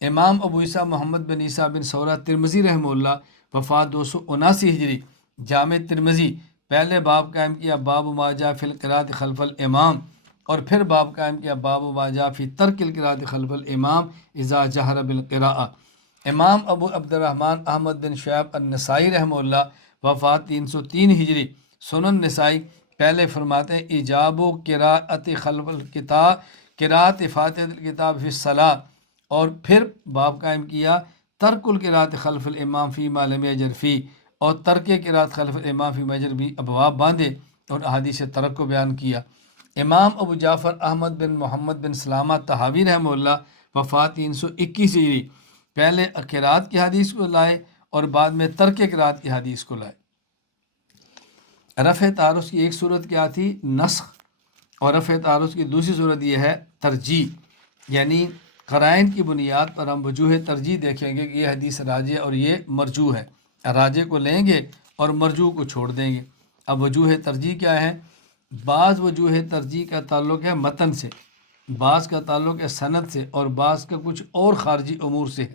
امام ابو عیسیٰ محمد بن عیسیٰ بن ثورہ ترمذی رحمہ اللہ، وفات 279 ہجری، جامع ترمذی، پہلے باب قائم کیا، باب ما جاء فی القرات خلف الامام، اور پھر باب قائم کیا، باب ما جاء فی ترک القرات خلف الامام اذا جہر بالقراءہ۔ امام ابو عبد الرحمن احمد بن شعیب النسائی رحمہ اللہ، وفات 303 ہجری، سنن نسائی، پہلے فرماتے ہیں ایجاب و قراءت خلف الکتاب، قراءت فاتحۃ الکتاب فی الصلاۃ، اور پھر باب قائم کیا، ترک القراءت خلف الامام فی ما لم یجر فی، اور ترک قراءت خلف الامام فی ما یجر بھی، ابواب باندھے اور احادیث ترک کو بیان کیا۔ امام ابو جعفر احمد بن محمد بن سلامہ طحاوی رحمہ اللہ، وفات 321 ہجری، پہلے قراءت کی حدیث کو لائے اور بعد میں ترک قراءت کی حدیث کو لائے۔ رفع تعارض کی ایک صورت کیا تھی؟ نسخ، اور رفع تعارض کی دوسری صورت یہ ہے ترجیح، یعنی قرائن کی بنیاد پر ہم وجوہ ترجیح دیکھیں گے کہ یہ حدیث راجح اور یہ مرجوح ہے، راجح کو لیں گے اور مرجوح کو چھوڑ دیں گے۔ اب وجوہ ترجیح کیا ہے؟ بعض وجوہ ترجیح کا تعلق ہے متن سے، بعض کا تعلق ہے سند سے، اور بعض کا کچھ اور خارجی امور سے ہے۔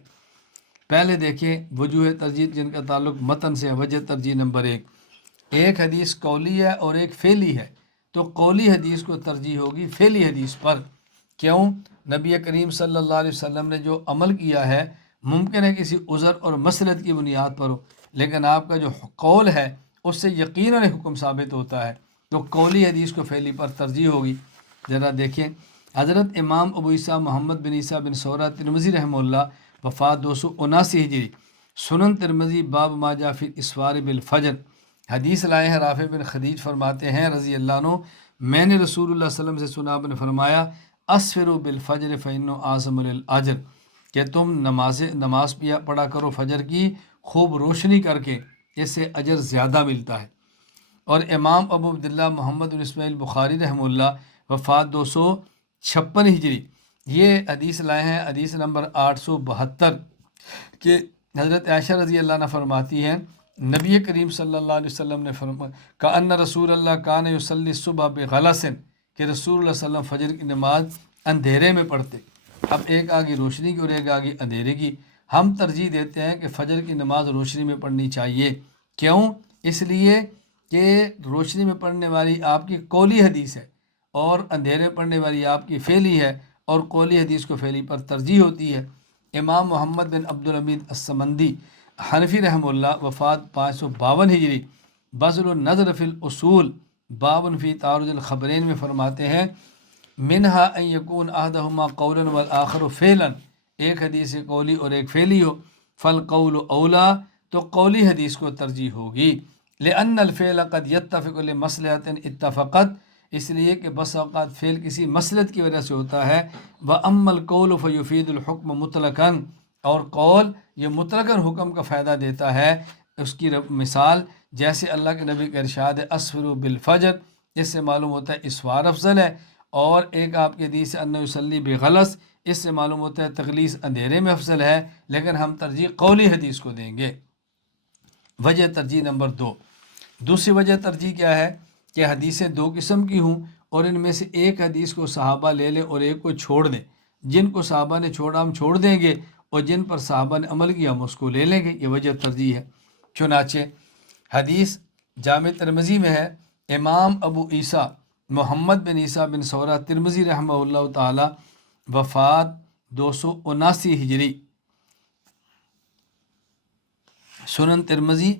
پہلے دیکھیں وجوہ ترجیح جن کا تعلق متن سے ہے۔ وجہ ترجیح نمبر 1، ایک حدیث قولی ہے اور ایک فعلی ہے، تو قولی حدیث کو ترجیح ہوگی فعلی حدیث پر۔ کیوں؟ نبی کریم صلی اللہ علیہ وسلم نے جو عمل کیا ہے ممکن ہے کسی عذر اور مسلط کی بنیاد پر ہو، لیکن آپ کا جو قول ہے اس سے یقیناً حکم ثابت ہوتا ہے، تو قولی حدیث کو فعلی پر ترجیح ہوگی۔ ذرا دیکھیں، حضرت امام ابو عیسیٰ محمد بن عیسیٰ بن ثورہ ترمذی رحمہ اللہ، وفات 279 ہجری، سنن ترمذی، باب ما جاء فی الاسوار بالفجر، حدیث لائے ہیں۔ رافع بن خدیج فرماتے ہیں رضی اللہ عنہ، میں نے رسول اللہ صلی اللہ علیہ وسلم سے سنا، آپ نے فرمایا، اسفروا بالفجر فإنه اعظم للأجر، کہ تم نماز پڑھا کرو فجر کی خوب روشنی کر کے، اس سے اجر زیادہ ملتا ہے۔ اور امام ابو عبداللہ محمد بن اسماعیل بخاری رحمہ اللہ، وفات 256 ہجری، یہ حدیث لائے ہیں، حدیث نمبر 872، کہ حضرت عائشہ رضی اللہ عنہ فرماتی ہیں، نبی کریم صلی اللہ علیہ وسلم نے فرمایا کأن رسول اللہ کان یصلی الصبح بغلس، کہ رسول اللہ صلی اللہ علیہ وسلم فجر کی نماز اندھیرے میں پڑھتے۔ اب ایک آگے روشنی کی اور ایک آگے اندھیرے کی، ہم ترجیح دیتے ہیں کہ فجر کی نماز روشنی میں پڑھنی چاہیے۔ کیوں؟ اس لیے کہ روشنی میں پڑھنے والی آپ کی قولی حدیث ہے اور اندھیرے میں پڑھنے والی آپ کی فعلی ہے، اور قولی حدیث کو فعلی پر ترجیح ہوتی ہے۔ امام محمد بن عبدالحمید السمندی حنفی رحمہ اللہ، وفات 552 ہجری، بذل النظر فی الاصول، باب فی تعارض الخبرین میں فرماتے ہیں، منہا ان یکون احدہما قولا والآخر فعلا، ایک حدیث قولی اور ایک فعلی ہو، فالقول اولا، تو قولی حدیث کو ترجیح ہوگی، لأن الفعل قد يتفق لمصلحۃ اتفقت، اس لیے کہ بس اوقات فعل کسی مصلحت کی وجہ سے ہوتا ہے، وَأَمَّا الْقَوْلُ فَيُفِيدُ الْحُكْمَ مُطْلَقًا، اور قول یہ مطلقاً حکم کا فائدہ دیتا ہے۔ اس کی مثال جیسے اللہ کے نبی کا ارشاد ہے اسفروا بالفجر، اس سے معلوم ہوتا ہے اسوار افضل ہے، اور ایک آپ کی حدیث انہ یصلی بغلس، اس سے معلوم ہوتا ہے تغلیظ اندھیرے میں افضل ہے، لیکن ہم ترجیح قولی حدیث کو دیں گے۔ وجہ ترجیح نمبر 2، دوسری وجہ ترجیح کیا ہے کہ حدیثیں دو قسم کی ہوں اور ان میں سے ایک حدیث کو صحابہ لے لیں اور ایک کو چھوڑ دیں۔ جن کو صحابہ نے چھوڑا ہم چھوڑ دیں گے، اور جن پر صحابہ نے عمل کیا ہم اس کو لے لیں گے، یہ وجہ ترجیح ہے۔ چنانچہ حدیث جامع ترمذی میں ہے، امام ابو عیسیٰ محمد بن عیسیٰ بن سورہ ترمذی رحمہ اللہ تعالی، وفات 279 ہجری، سنن ترمذی،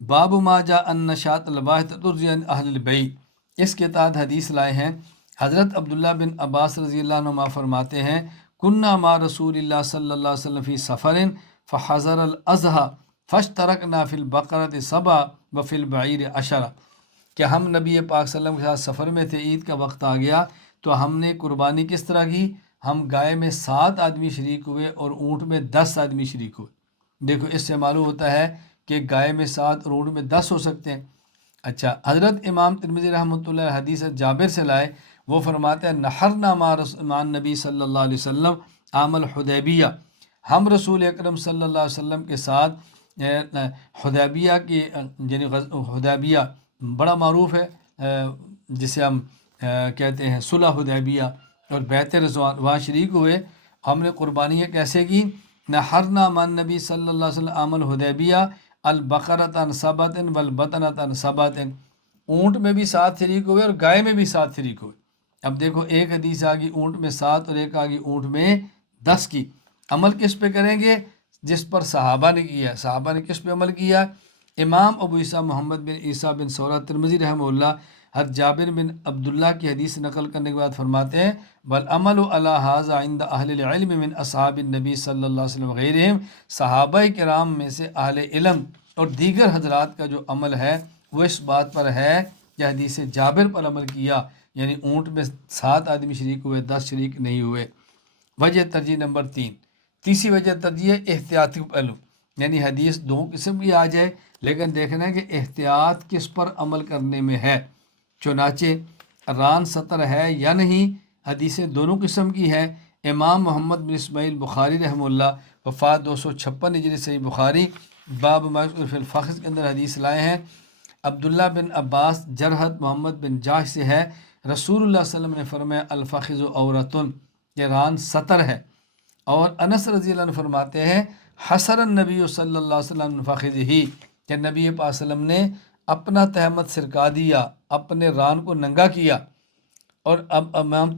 باب ما جاء ان نشاط الواحد ترجی عن اہل البیت، اس کے تحت حدیث لائے ہیں۔ حضرت عبداللہ بن عباس رضی اللہ عنہ فرماتے ہیں، کننا مع رسول اللہ صلی اللہ علیہ وسلم فی سفر فحضر الاضحیٰ فاشترکنا فی البقرۃ 7 وفی البعیر 10، کہ ہم نبی پاک صلی اللہ علیہ وسلم کے ساتھ سفر میں تھے، عید کا وقت آ گیا تو ہم نے قربانی کس طرح کی؟ ہم گائے میں 7 آدمی شریک ہوئے اور اونٹ میں 10 آدمی شریک ہوئے۔ دیکھو اس سے معلوم ہوتا ہے کہ گائے میں 7 اور اونٹ میں 10 ہو سکتے ہیں۔ اچھا، حضرت امام ترمذی رحمۃ اللہ علیہ حدیث جابر سے لائے، وہ فرماتے ہیں نحرنا مع نبی صلی اللہ علیہ وسلم عام الحدیبیہ، ہم رسول اکرم صلی اللہ علیہ وسلم کے ساتھ حدیبیہ کی، یعنی حدیبیہ بڑا معروف ہے، جسے ہم کہتے ہیں صلح حدیبیہ اور بیعت رضوان، وہاں شریک ہوئے۔ ہم نے قربانیاں کیسے کی؟ نحرنا مع نبی صلی اللہ علیہ وسلم عام الحدیبیہ البقرۃ عن 7 والبطنۃ عن 7، اونٹ میں بھی 7 شریک ہوئے اور گائے میں بھی 7 شریک ہوئے۔ اب دیکھو ایک حدیث آگی اونٹ میں 7 اور ایک آگی اونٹ میں 10 کی۔ عمل کس پہ کریں گے؟ جس پر صحابہ نے کیا۔ صحابہ نے کس پہ عمل کیا؟ امام ابو عیسیٰ محمد بن عیسیٰ بن سورہ ترمذی رحمہ اللہ حضرت جابر بن عبداللہ کی حدیث نقل کرنے کے بعد فرماتے ہیں والعمل علی ھذا عند اہل العلم من اصحاب النبی صلی اللہ علیہ وسلم غیرہم، صحابہ کرام میں سے اہل علم اور دیگر حضرات کا جو عمل ہے وہ اس بات پر ہے کہ حدیث جابر پر عمل کیا، یعنی اونٹ میں 7 آدمی شریک ہوئے، 10 شریک نہیں ہوئے۔ وجہ ترجیح نمبر 3، تیسری وجہ ترجیح ہے احتیاطی پہلو، یعنی حدیث 2 قسم کی آ جائے لیکن دیکھنا ہے کہ احتیاط کس پر عمل کرنے میں ہے۔ چنانچہ ران سطر ہے یا نہیں، حدیثیں دونوں قسم کی ہے۔ امام محمد بن اسماعیل بخاری رحمہ اللہ وفات 256 ہجری صحیح بخاری باب ما یذکر فی الفخذ کے اندر حدیث لائے ہیں۔ عبداللہ بن عباس جرحت محمد بن جاش سے ہے، رسول اللہ صلی اللہ علیہ وسلم نے فرمایا الفخذ عورتن، کہ ران سطر ہے۔ اور انس رضی اللہ عنہ فرماتے ہیں حسر النبی صلی اللہ علیہ وسلم فخذہ، کہ نبی پاک صلی اللہ علیہ وسلم نے اپنا تہمت سرکا دیا، اپنے ران کو ننگا کیا۔ اور اب امام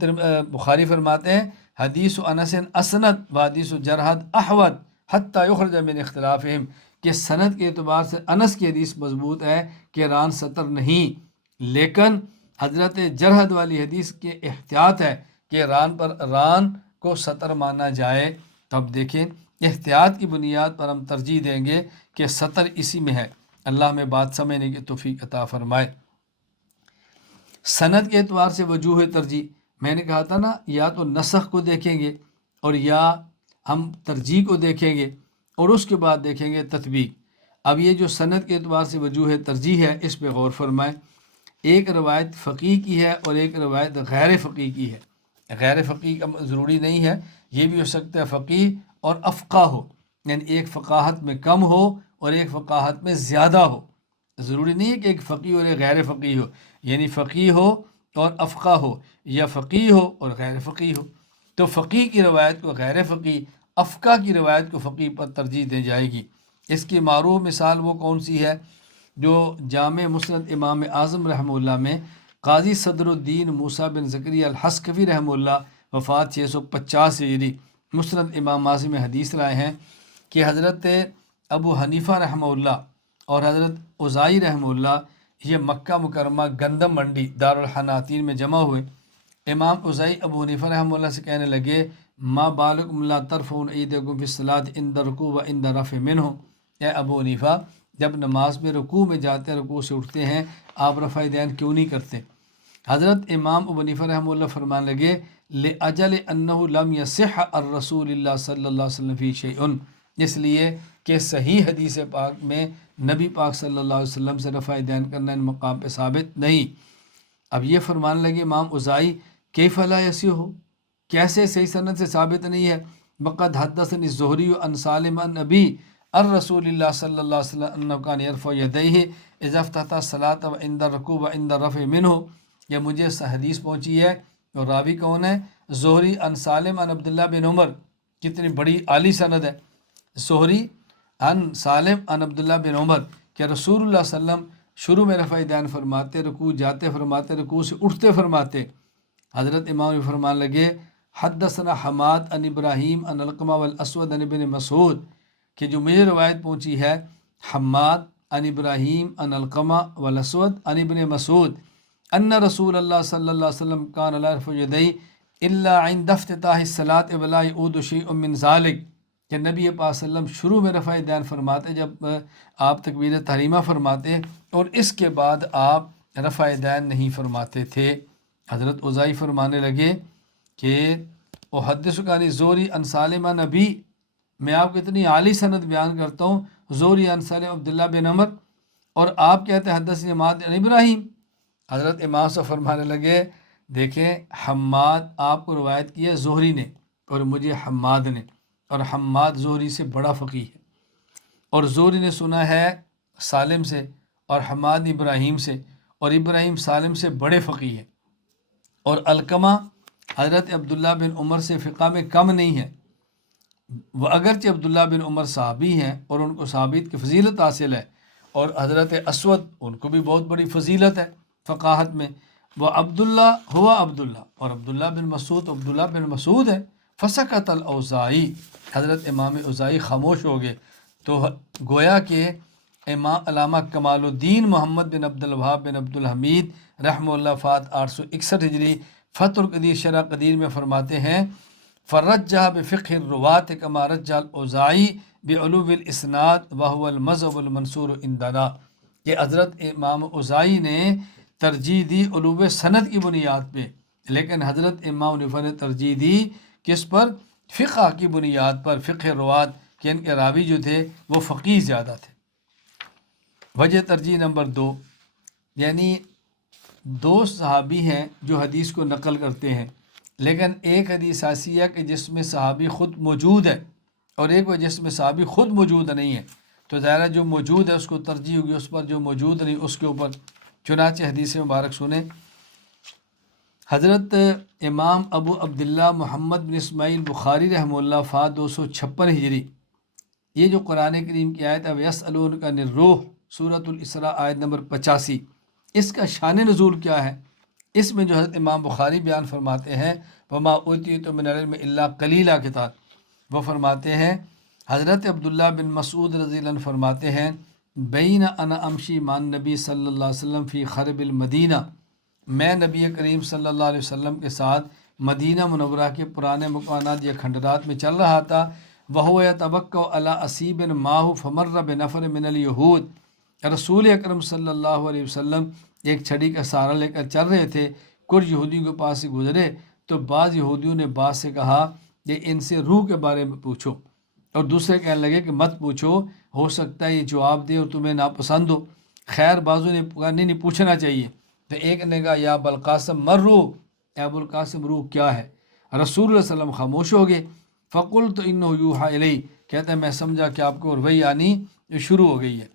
بخاری فرماتے ہیں حدیث انس اسند و حدیث جرحت احوط حتی یخرج من اختلافہم، کہ سند کے اعتبار سے انس کی حدیث مضبوط ہے کہ ران سطر نہیں، لیکن حضرت جرحت والی حدیث کے احتیاط ہے کہ ران کو سطر مانا جائے۔ تب دیکھیں احتیاط کی بنیاد پر ہم ترجیح دیں گے کہ سطر اسی میں ہے۔ اللہ ہمیں بات سمجھنے کی توفیق عطا فرمائے۔ سند کے اعتبار سے وجوہ ترجیح، میں نے کہا تھا نا، یا تو نسخ کو دیکھیں گے اور یا ہم ترجیح کو دیکھیں گے اور اس کے بعد دیکھیں گے تطبیق۔ اب یہ جو سند کے اعتبار سے وجوہ ترجیح ہے اس پہ غور فرمائیں۔ ایک روایت فقیہ کی ہے اور ایک روایت غیر فقیہ کی ہے۔ غیر فقیہ کا ضروری نہیں ہے، یہ بھی ہو سکتا ہے فقیہ اور افقہ ہو، یعنی ایک فقاہت میں کم ہو اور ایک فقاہت میں زیادہ ہو۔ ضروری نہیں ہے کہ ایک فقیہ اور ایک غیر فقیہ ہو، یعنی فقیہ ہو اور افقہ ہو، یا فقیہ ہو اور غیر فقیہ ہو۔ تو فقیہ کی روایت کو غیر فقیہ، افقہ کی روایت کو فقیہ پر ترجیح دی جائے گی۔ اس کی معروف مثال وہ کون سی ہے؟ جو جامع مسند امام اعظم رحمہ اللہ میں قاضی صدر الدین موسیٰ بن زکریا الحسکفی رحمہ اللہ وفات 650 ہجری مسند امام اعظم میں حدیث لائے ہیں کہ حضرت ابو حنیفہ رحمہ اللہ اور حضرت اوزائی رحمہ اللہ یہ مکہ مکرمہ گندم منڈی دارالحناطین میں جمع ہوئے۔ امام اوزائی ابو حنیفہ رحمہ اللہ سے کہنے لگے ما بالکم لا ترفعون ایدیکم فی الصلاۃ عند رکوع و عند رفع منہ، اے ابو حنیفہ جب نماز میں رکوع میں جاتے ہیں، رکوع سے اٹھتے ہیں، آپ رفع دین کیوں نہیں کرتے؟ حضرت امام ابو حنیفہ رحمہ اللہ فرمانے لگے لأجل انہ لم یصح الرسول اللہ صلی اللہ علیہ وسلم فی شیء، اس لیے کہ صحیح حدیث پاک میں نبی پاک صلی اللہ علیہ وسلم سے رفع دین کرنا ان مقام پہ ثابت نہیں۔ اب یہ فرمانے لگے امام اوزائی کیف لا یصح، کیسے صحیح سند سے ثابت نہیں ہے؟ وقد حدثنی الزہری عن سالم عن ابی الرسول اللہ صلی اللہ علیہ وسلم انہ کان یرفع یدیہ اذا افتتح الصلاۃ وعند الرکوع وعند الرفع منہ، یہ مجھے حدیث پہنچی ہے اور راوی کون ہے؟ زہری عن سالم عن عبداللہ بن عمر، کتنی بڑی عالی سند ہے۔ زہری عن سالم عن عبداللہ بن عمر کہ رسول اللہ صلی اللہ علیہ وسلم شروع میں رفع دین فرماتے، رکوع جاتے فرماتے، رکوع سے اٹھتے فرماتے۔ حضرت امام فرمان لگے حدثنا حماد عن ابراہیم عن علقمہ والاسود عن ابن مسعود، کہ جو مجھے روایت پہنچی ہے حماد عن ابراہیم عن علقمہ والاسود عن ابن مسعود ان رسول اللہ صلی اللہ علیہ وسلم کان لا یرفع یدیہ الا عند افتتاح الصلاۃ ولا یعود شیء من ذلک، کہ نبی پاک صلی اللہ علیہ وسلم شروع میں رفع دین فرماتے جب آپ تکبیر تحریمہ فرماتے، اور اس کے بعد آپ رفع دین نہیں فرماتے تھے۔ حضرت اوزائی فرمانے لگے کہ احدثک عن زہری عن سالم عن ابی، میں آپ کو اتنی عالی سند بیان کرتا ہوں، زہری عن سالم عبداللہ بن عمر، اور آپ کہتے ہیں حدثنی حماد عن ابراہیم۔ حضرت امام سے فرمانے لگے دیکھیں حماد آپ کو روایت کی ہے زہری نے، اور مجھے حماد نے، اور حماد زہری سے بڑا فقیہ ہے، اور زہری نے سنا ہے سالم سے، اور حماد ابراہیم سے، اور ابراہیم سالم سے بڑے فقیہ ہیں، اور علقمہ حضرت عبداللہ بن عمر سے فقہ میں کم نہیں ہے۔ وہ اگرچہ عبداللہ بن عمر صحابی ہیں اور ان کو صحابیت کی فضیلت حاصل ہے، اور حضرت اسود ان کو بھی بہت بڑی فضیلت ہے فقاہت میں، وہ عبداللہ ہوا عبداللہ، اور عبداللہ بن مسعود عبداللہ بن مسعود ہے۔ فسکت الاوزاعی، حضرت امام اوزاعی خاموش ہو گئے، تو گویا کہ امام علامہ کمال الدین محمد بن عبد الوہاب بن عبد الحمید رحمہ اللہ فات 861 ہجری فتح القدیر شرح قدیر میں فرماتے ہیں فرجح بفقہ الروات کما رجح الاوزاعی بعلو الاسناد وهو المذهب المنصور عندنا، کہ حضرت امام اوزاعی نے ترجیح دی علو سند کی بنیاد پہ، لیکن حضرت امام حنیفہ نے ترجیح دی کس پر؟ فقہ کی بنیاد پر، فقہ روات، کہ ان کے راوی جو تھے وہ فقیہ زیادہ تھے۔ وجہ ترجیح نمبر 2، یعنی دو صحابی ہیں جو حدیث کو نقل کرتے ہیں، لیکن ایک حدیث ایسی ہے کہ جس میں صحابی خود موجود ہے، اور ایک وہ جس میں صحابی خود موجود نہیں ہے، تو ظاہر جو موجود ہے اس کو ترجیح ہوگی اس پر، جو موجود نہیں اس کے اوپر۔ چنانچہ حدیث مبارک سنیں، حضرت امام ابو عبداللہ محمد بن اسماعیل بخاری رحمہ اللہ فات 256 ہجری، یہ جو قرآن کریم کی آیت ہے وَيَسْأَلُونَكَ عَنِ الرُّوحِ سورۃ الاسراء آیت نمبر 85، اس کا شان نزول کیا ہے؟ اس میں جو حضرت امام بخاری بیان فرماتے ہیں وَمَا أُوتِيتُم مِّنَ الْعِلْمِ إِلَّا قَلِيلًا کے تحت، وہ فرماتے ہیں حضرت عبداللہ بن مسعود رضی اللہ عنہ فرماتے ہیں بین انا امشی مان نبی صلی اللہ علیہ وسلم فی خرب المدینہ، میں نبی کریم صلی اللہ علیہ وسلم کے ساتھ مدینہ منورہ کے پرانے مکانات یا کھنڈرات میں چل رہا تھا، وَهُوَ يَتَوَكَّأُ عَلَىٰ أَصِيبٍ مَّعَهُ فَمَرَّ بِنَفَرٍ مِّنَ الْيَهُودِ، رسول اکرم صلی اللہ علیہ وسلم ایک چھڑی کا سہارا لے کر چل رہے تھے، کچھ یہودیوں کے پاس سے گزرے تو بعض یہودیوں نے بعض سے کہا کہ ان سے روح کے بارے میں پوچھو، اور دوسرے کہنے لگے کہ مت پوچھو، ہو سکتا ہے یہ جواب دے اور تمہیں ناپسند ہو۔ خیر بازو نے کہا نہیں پوچھنا چاہیے، تو ایک نے کہا یا ابوالقاسم مر روح، اے ابوالقاسم روح کیا ہے؟ رسول اللہ صلی اللہ علیہ وسلم خاموش ہو گئے۔ فقلت انہ یوحا الی، کہتا ہے میں سمجھا کہ آپ کو وحی آنی شروع ہو گئی ہے۔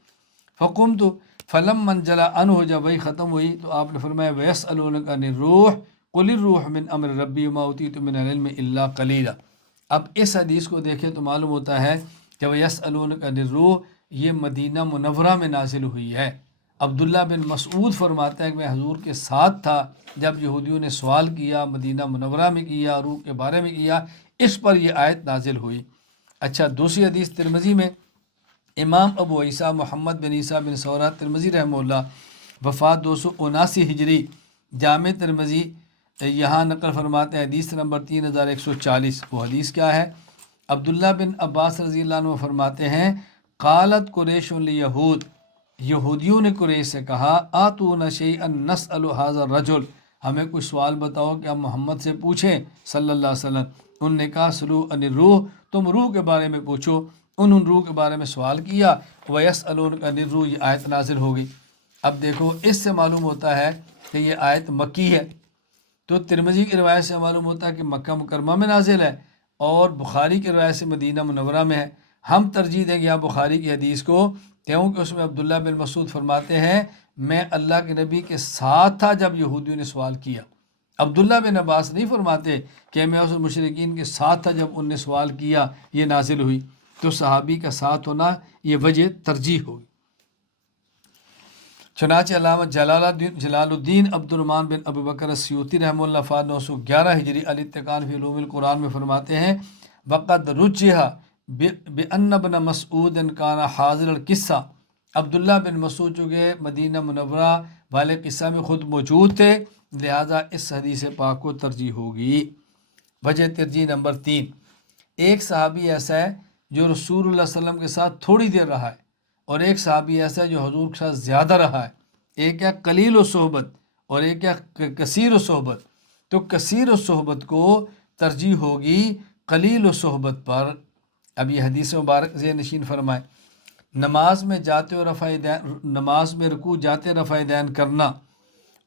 فقمت فلما انجلی عنہ، جب وحی ختم ہوئی تو آپ نے فرمایا ویسألونک عن الروح قل الروح من امر ربی وما اوتیت من العلم الا قلیلا۔ اب اس حدیث کو دیکھیں تو معلوم ہوتا ہے کہ ویسألونک عن الروح یہ مدینہ منورہ میں نازل ہوئی ہے۔ عبداللہ بن مسعود فرماتا ہے کہ میں حضور کے ساتھ تھا جب یہودیوں نے سوال کیا، مدینہ منورہ میں کیا، روح کے بارے میں کیا، اس پر یہ آیت نازل ہوئی۔ اچھا دوسری حدیث ترمذی میں، امام ابو عیسیٰ محمد بن عیسیٰ بن ثورہ ترمذی رحمہ اللہ وفات 279 ہجری، جامع ترمذی یہاں نقل فرماتے ہیں حدیث نمبر 3140۔ وہ حدیث کیا ہے؟ عبداللہ بن عباس رضی اللہ عنہ فرماتے ہیں قالت قریش لیہود، یہودیوں نے قریش سے کہا آتونا شیئا نسأل ھذا الرجل، ہمیں کچھ سوال بتاؤ کہ ہم محمد سے پوچھیں صلی اللہ علیہ وسلم۔ انہوں نے کہا سلو عن الروح، تم روح کے بارے میں پوچھو۔ انہوں نے روح کے بارے میں سوال کیا، وَيَسْأَلُونَكَ عَنِ الرُّوحِ یہ آیت نازل ہو گئی۔ اب دیکھو اس سے معلوم ہوتا ہے کہ یہ آیت مکی ہے، تو ترمذی کی روایت سے معلوم ہوتا ہے کہ مکہ مکرمہ میں نازل ہے، اور بخاری کی روایت سے مدینہ منورہ میں ہے۔ ہم ترجیح دیں گے یہاں بخاری کی حدیث کو، کیونکہ اس میں عبداللہ بن مسعود فرماتے ہیں میں اللہ کے نبی کے ساتھ تھا جب یہودیوں نے سوال کیا، عبداللہ بن عباس نہیں فرماتے کہ میں اس مشرکین کے ساتھ تھا جب ان نے سوال کیا یہ نازل ہوئی، تو صحابی کا ساتھ ہونا یہ وجہ ترجیح ہوگی۔ چنانچہ علامہ جلال الدین عبد الرحمن بن ابو بکر السیوطی رحمہ اللہ فا 911 ہجری الاتقان فی علوم القرآن میں فرماتے ہیں وقد رجح بأن ابن مسعود کان حاضر القصہ، عبداللہ بن مسعود چونکہ مدینہ منورہ والے قصہ میں خود موجود تھے، لہٰذا اس حدیث پاک کو ترجیح ہوگی۔ وجہ ترجیح نمبر 3، ایک صحابی ایسا ہے جو رسول اللہ صلی اللہ علیہ وسلم کے ساتھ تھوڑی دیر رہا ہے، اور ایک صحابی ایسا ہے جو حضور کے ساتھ زیادہ رہا ہے۔ ایک ہے قلیل و صحبت اور ایک ہے کثیر و صحبت، تو کثیر و صحبت کو ترجیح ہوگی قلیل و صحبت پر۔ اب یہ حدیث مبارک ذہن نشین فرمائے، نماز میں جاتے و رفع دین، نماز میں رکوع جاتے رفع دین کرنا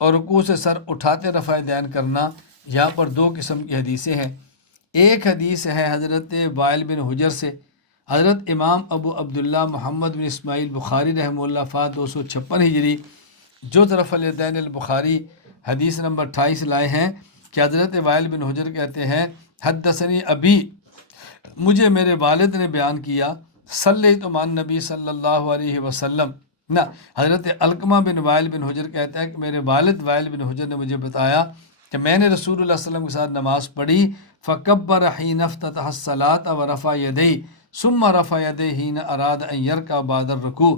اور رکوع سے سر اٹھاتے رفع دین کرنا، یہاں پر دو قسم کی حدیثیں ہیں۔ ایک حدیث ہے حضرت وائل بن حجر سے، حضرت امام ابو عبداللہ محمد بن اسماعیل بخاری رحمہ اللہ فا 256 ہجری جو رفع الیدین البخاری حدیث نمبر 28 لائے ہیں کہ حضرت وائل بن حجر کہتے ہیں حدثنی ابی، مجھے میرے والد نے بیان کیا، صلیت مع النبی صلی اللہ علیہ وسلم، نہ حضرت علقمہ بن وائل بن حجر کہتا ہے کہ میرے والد وائل بن حجر نے مجھے بتایا کہ میں نے رسول اللہ صلی اللہ علیہ وسلم کے ساتھ نماز پڑھی، فکبر حین افتتح الصلاۃ ورفع یدیہ ثم رفع یدیہ حین اراد ان یرکع بعد الرکوع،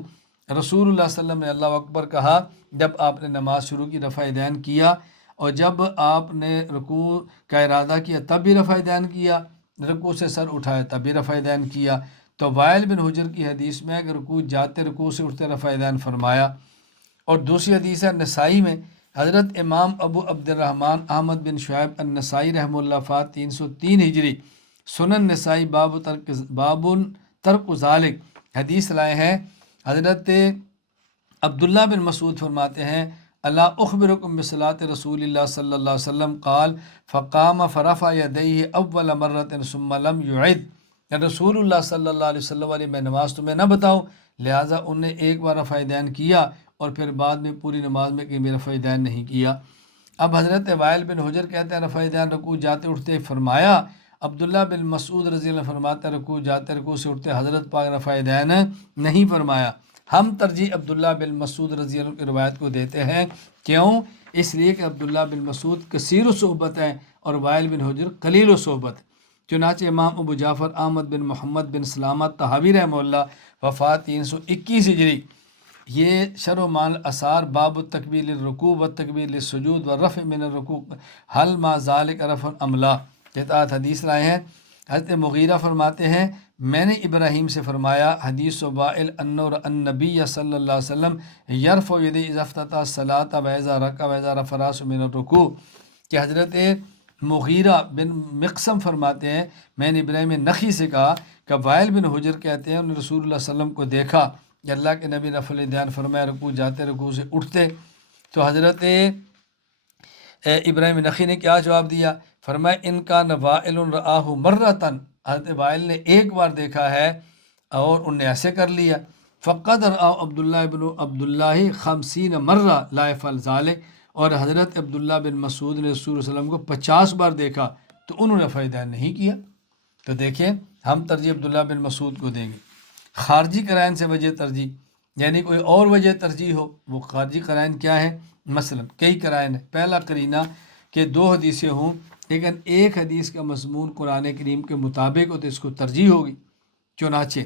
رسول اللہ صلی اللہ علیہ وسلم نے اللہ اکبر کہا جب آپ نے نماز شروع کی، رفع دین کیا، اور جب آپ نے رکوع کا ارادہ کیا تب بھی رفع دین کیا، رکوع سے سر اٹھایا تب بھی رفع دین کیا۔ تو وائل بن حجر کی حدیث میں کہ رکوع جاتے رکوع سے اٹھتے رفع دین فرمایا۔ اور دوسری حدیث ہے نسائی میں، حضرت امام ابو عبد الرحمن احمد بن شعیب النسائی رحمہ اللہ فا 303 ہجری سنن نسائی باب ترک ذالک حدیث لائے ہیں، حضرت عبداللہ بن مسعود فرماتے ہیں اللہ اخبرکم بصلاۃ رسول اللہ صلی اللہ علیہ وسلم قال فقام فرفع یدیہ اول مرۃ ثم لم یعد، رسول اللہ صلی اللہ علیہ وسلم علیہ میں نماز تمہیں نہ بتاؤں، لہٰذا انہوں نے ایک بار رفع دین کیا اور پھر بعد میں پوری نماز میں کہیں بھی رفع دین نہیں کیا۔ اب حضرت وائل بن حجر کہتے ہیں رفع دین رکوع جاتے اٹھتے فرمایا، عبداللہ بن مسعود رضی اللہ عنہ فرماتے ہیں رکوع جاتے رکوع سے اٹھتے حضرت پاک رفع دین نہیں فرمایا۔ ہم ترجیح عبداللہ بن مسعود رضی اللہ عنہ کی روایت کو دیتے ہیں، کیوں؟ اس لیے کہ عبداللہ بن مسعود کثیر و صحبت ہیں اور وائل بن حجر قلیل و صحبت۔ چنانچہ امام ابو جعفر احمد بن محمد بن سلامہ طحاوی رحمہ اللہ وفات 321 ہجری، یہ شرح معنی الاثار باب التکبیر للرکوع والتکبیر للسجود والرفع من الرکوع حل ما ذالک رفع ام لا کے تحت حدیث لائے ہیں۔ حضرت مغیرہ فرماتے ہیں میں نے ابراہیم سے فرمایا حدیث وائل انور النبی صلی اللہ علیہ وسلم یرفع یدیہ اذا افتتح الصلاۃ واذا رکع واذا رفع راسہ من الرکوع، کہ حضرت مغیرہ بن مقسم فرماتے ہیں میں نے ابراہیم نخی سے کہا کہ وائل بن حجر کہتے ہیں انہوں نے رسول اللہ صلی اللہ علیہ وسلم کو دیکھا کہ اللہ کے نبی رفع الیدین فرمایا رکوع جاتے رکوع سے اٹھتے، تو حضرت ابراہیم نخی نے کیا جواب دیا؟ فرمایا ان کا وائل رآہ مرتن، حضرت وائل نے ایک بار دیکھا ہے اور انہوں نے ایسے کر لیا، فقد رآہ عبداللہ بن عبداللہ 50 مرہ لا یفعل ذلک، اور حضرت عبداللہ بن مسعود نے رسول اللہ علیہ وسلم کو 50 بار دیکھا تو انہوں نے رفع دین نہیں کیا۔ تو دیکھیں ہم ترجیح عبداللہ بن مسعود کو دیں گے۔ خارجی قرائن سے وجہ ترجیح، یعنی کوئی اور وجہ ترجیح ہو، وہ خارجی قرائن کیا ہے؟ مثلا کئی قرائن ہیں، پہلا قرینہ کہ دو حدیثیں ہوں لیکن ایک حدیث کا مضمون قرآن کریم کے مطابق ہو تو اس کو ترجیح ہوگی۔ چنانچہ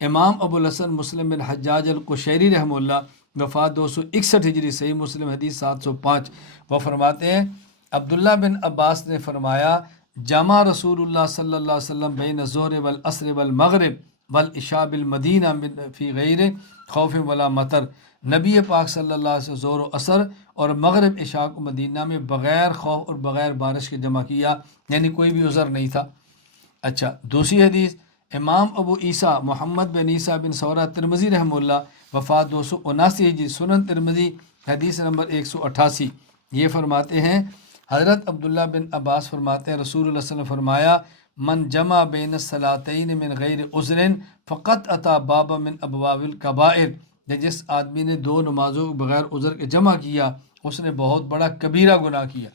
امام ابو الحسن مسلم بن حجاج القشیری رحمہ اللہ وفات 261 ہجری صحیح مسلم حدیث 705، وہ فرماتے ہیں عبداللہ بن عباس نے فرمایا جمع رسول اللہ صلی اللہ علیہ وسلم بین الظہر والعصر والمغرب والعشاء بالمدینہ فی غیر خوف ولا مطر، نبی پاک صلی اللہ علیہ وسلم ظہر و عصر اور مغرب عشاء کو مدینہ میں بغیر خوف اور بغیر بارش کے جمع کیا، یعنی کوئی بھی عذر نہیں تھا۔ اچھا دوسری حدیث امام ابو عیسیٰ محمد بن عیسیٰ بن ثورہ ترمذی رحمہ اللہ وفات 279 ہجری سنن ترمذی حدیث نمبر 188، یہ فرماتے ہیں حضرت عبداللہ بن عباس فرماتے ہیں رسول اللہ صلی اللہ علیہ وسلم فرمایا من جمع بین الصلاتین من غیر عذر فقط اتا بابا من ابواب الکبائر، جس آدمی نے دو نمازوں بغیر عذر کے جمع کیا اس نے بہت بڑا کبیرہ گناہ کیا۔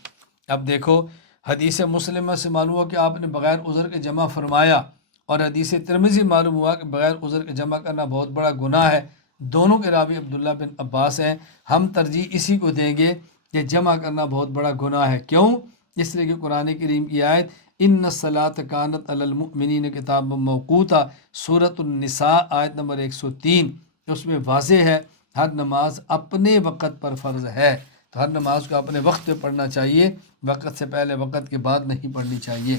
اب دیکھو حدیث مسلمہ سے معلوم ہوا کہ آپ نے بغیر عذر کے جمع فرمایا، اور حدیث ترمذی معلوم ہوا کہ بغیر عذر کے جمع کرنا بہت بڑا گناہ ہے۔ دونوں کے راوی عبداللہ بن عباس ہیں۔ ہم ترجیح اسی کو دیں گے کہ جمع کرنا بہت بڑا گناہ ہے۔ کیوں؟ اس لیے کہ قرآن کریم کی آیت ان الصلاۃ کانت علی المؤمنین کتابا موقوتا، سورۃ النساء آیت نمبر 103، اس میں واضح ہے ہر نماز اپنے وقت پر فرض ہے، تو ہر نماز کو اپنے وقت پہ پڑھنا چاہیے، وقت سے پہلے وقت کے بعد نہیں پڑھنی چاہیے۔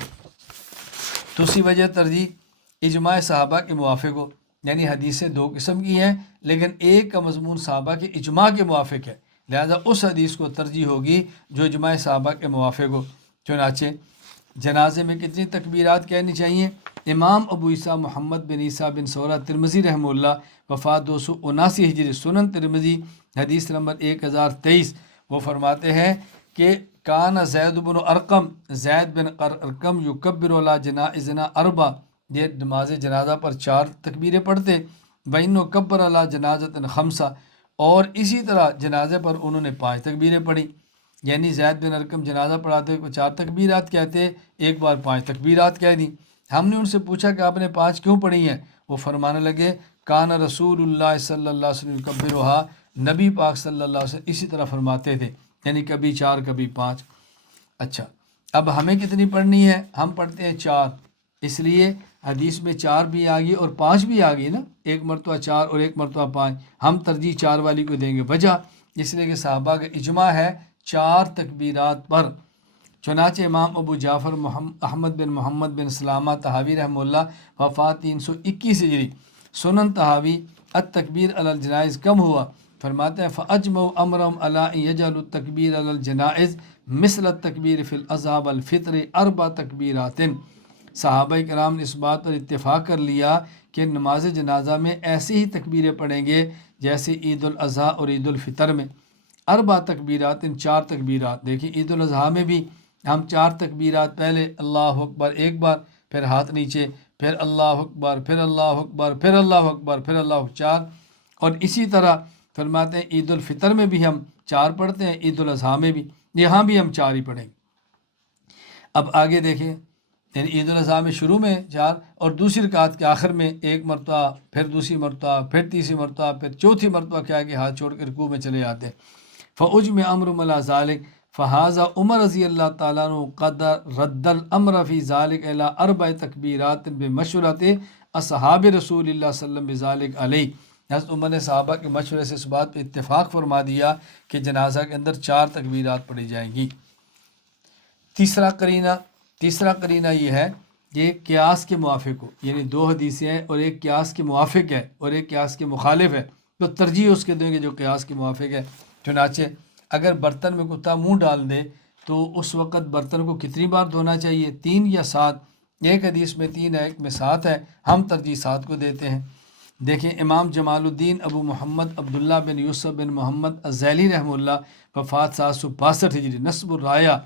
دوسری وجہ ترجیح اجماع صحابہ کے موافق ہو، یعنی حدیثیں دو قسم کی ہیں لیکن ایک کا مضمون صحابہ کے اجماع کے موافق ہے، لہذا اس حدیث کو ترجیح ہوگی جو اجماع صحابہ کے موافق ہو۔ چنانچہ جنازے میں کتنی تکبیرات کہنی چاہیے؟ امام ابو عیسیٰ محمد بن عیسیٰ بن سورہ ترمذی رحمہ اللہ، وفات 279 ہجری، سنن ترمذی حدیث نمبر 1023، وہ فرماتے ہیں کہ کان زید بن ارقم، زید بن ارقم یکبر علی جنائزنا اربع، یہ نماز جنازہ پر 4 تکبیریں پڑھتے، وَإِنَّهُ کبر علی جنازۃ خمسہ، اور اسی طرح جنازے پر انہوں نے 5 تکبیریں پڑھی، یعنی زید بن ارقم جنازہ پڑھاتے ہوئے 4 تکبیرات کہتے، ایک بار 5 تکبیرات کہہ دی۔ ہم نے ان سے پوچھا کہ آپ نے 5 کیوں پڑھی ہیں؟ وہ فرمانے لگے کان رسول اللہ صلی اللہ علیہ وسلم یکبرھا، نبی پاک صلی اللہ علیہ وسلم اسی طرح فرماتے تھے، یعنی کبھی 4 کبھی 5۔ اچھا، اب ہمیں کتنی پڑھنی ہے؟ ہم پڑھتے ہیں 4، اس لیے حدیث میں 4 بھی آ گئی اور 5 بھی آ گئی نا، ایک مرتبہ 4 اور ایک مرتبہ 5، ہم ترجیح 4 والی کو دیں گے۔ وجہ اس لیے کہ صحابہ کا اجماع ہے 4 تکبیرات پر۔ چنانچہ امام ابو جعفر احمد بن محمد بن سلامہ طحاوی رحمہ اللہ، وفات 321 ہجری، سنن طحاوی التکبیر علی الجنائز کم ہوا، فرماتے ہیں فَأَجْمَعُوا أَمْرَهُمْ عَلَىٰ أَن يَجْعَلُوا التَّكْبِيرَ عَلَى الْجَنَائِزِ مِثْلَ التَّكْبِيرِ فِي الْأَضْحَىٰ وَالْفِطْرِ 4 تکبیرات۔ صحابہ کرام نے اس بات پر اتفاق کر لیا کہ نماز جنازہ میں ایسی ہی تکبیریں پڑھیں گے جیسے عید الاضحیٰ اور عید الفطر میں، 4 تکبیرات، 4 تکبیرات۔ دیکھیں عید الاضحیٰ میں بھی ہم 4 تکبیرات، پہلے اللہ اکبر ایک بار، پھر ہاتھ نیچے، پھر اللہ اکبر، پھر اللہ اکبر، پھر اللہ اکبر، پھر اللہ اکبر، 4۔ اور اسی طرح فرماتے ہیں عید الفطر میں بھی ہم 4 پڑھتے ہیں، عید الاضحیٰ میں بھی، یہاں بھی ہم 4 ہی پڑھیں گے۔ اب آگے دیکھیں، یعنی عید الاضحیٰ میں شروع میں 4 اور دوسری رکعت کے آخر میں 1 مرتبہ، پھر دوسری مرتبہ، پھر تیسری مرتبہ، پھر چوتھی مرتبہ کیا کہ ہاتھ چھوڑ کے رکوع میں چلے جاتے ہیں۔ فَأُجْمِعَ أَمْرُهُمْ عَلَىٰ ذَلِكَ فَهَٰذَا عمر رضی اللہ تعالیٰ عنہ قد رد الامر فی ذلك الى 4 تکبیرات بمشورۃ اصحاب رسول اللہ صلی اللہ علیہ وسلم بذلك علیہ۔ حضرت عمر نے صحابہ کے مشورے سے اس بات پہ اتفاق فرما دیا کہ جنازہ کے اندر 4 تکبیرات پڑھی جائیں گی۔ تیسرا قرینہ یہ ہے کہ قیاس کے موافق ہو، یعنی 2 حدیثیں ہیں اور ایک قیاس کے موافق ہے اور ایک قیاس کے مخالف ہے، تو ترجیح اس کے دیں گے جو قیاس کے موافق ہے۔ چنانچہ اگر برتن میں کتا منہ ڈال دے تو اس وقت برتن کو کتنی بار دھونا چاہیے؟ 3 یا 7؟ ایک حدیث میں 3 ہے، ایک میں 7 ہے، ہم ترجیح 7 کو دیتے ہیں۔ دیکھیں امام جمال الدین ابو محمد عبداللہ بن یوسف بن محمد الزیلی رحمہ اللہ، وفات 762 ہجری، نصب الرایہ،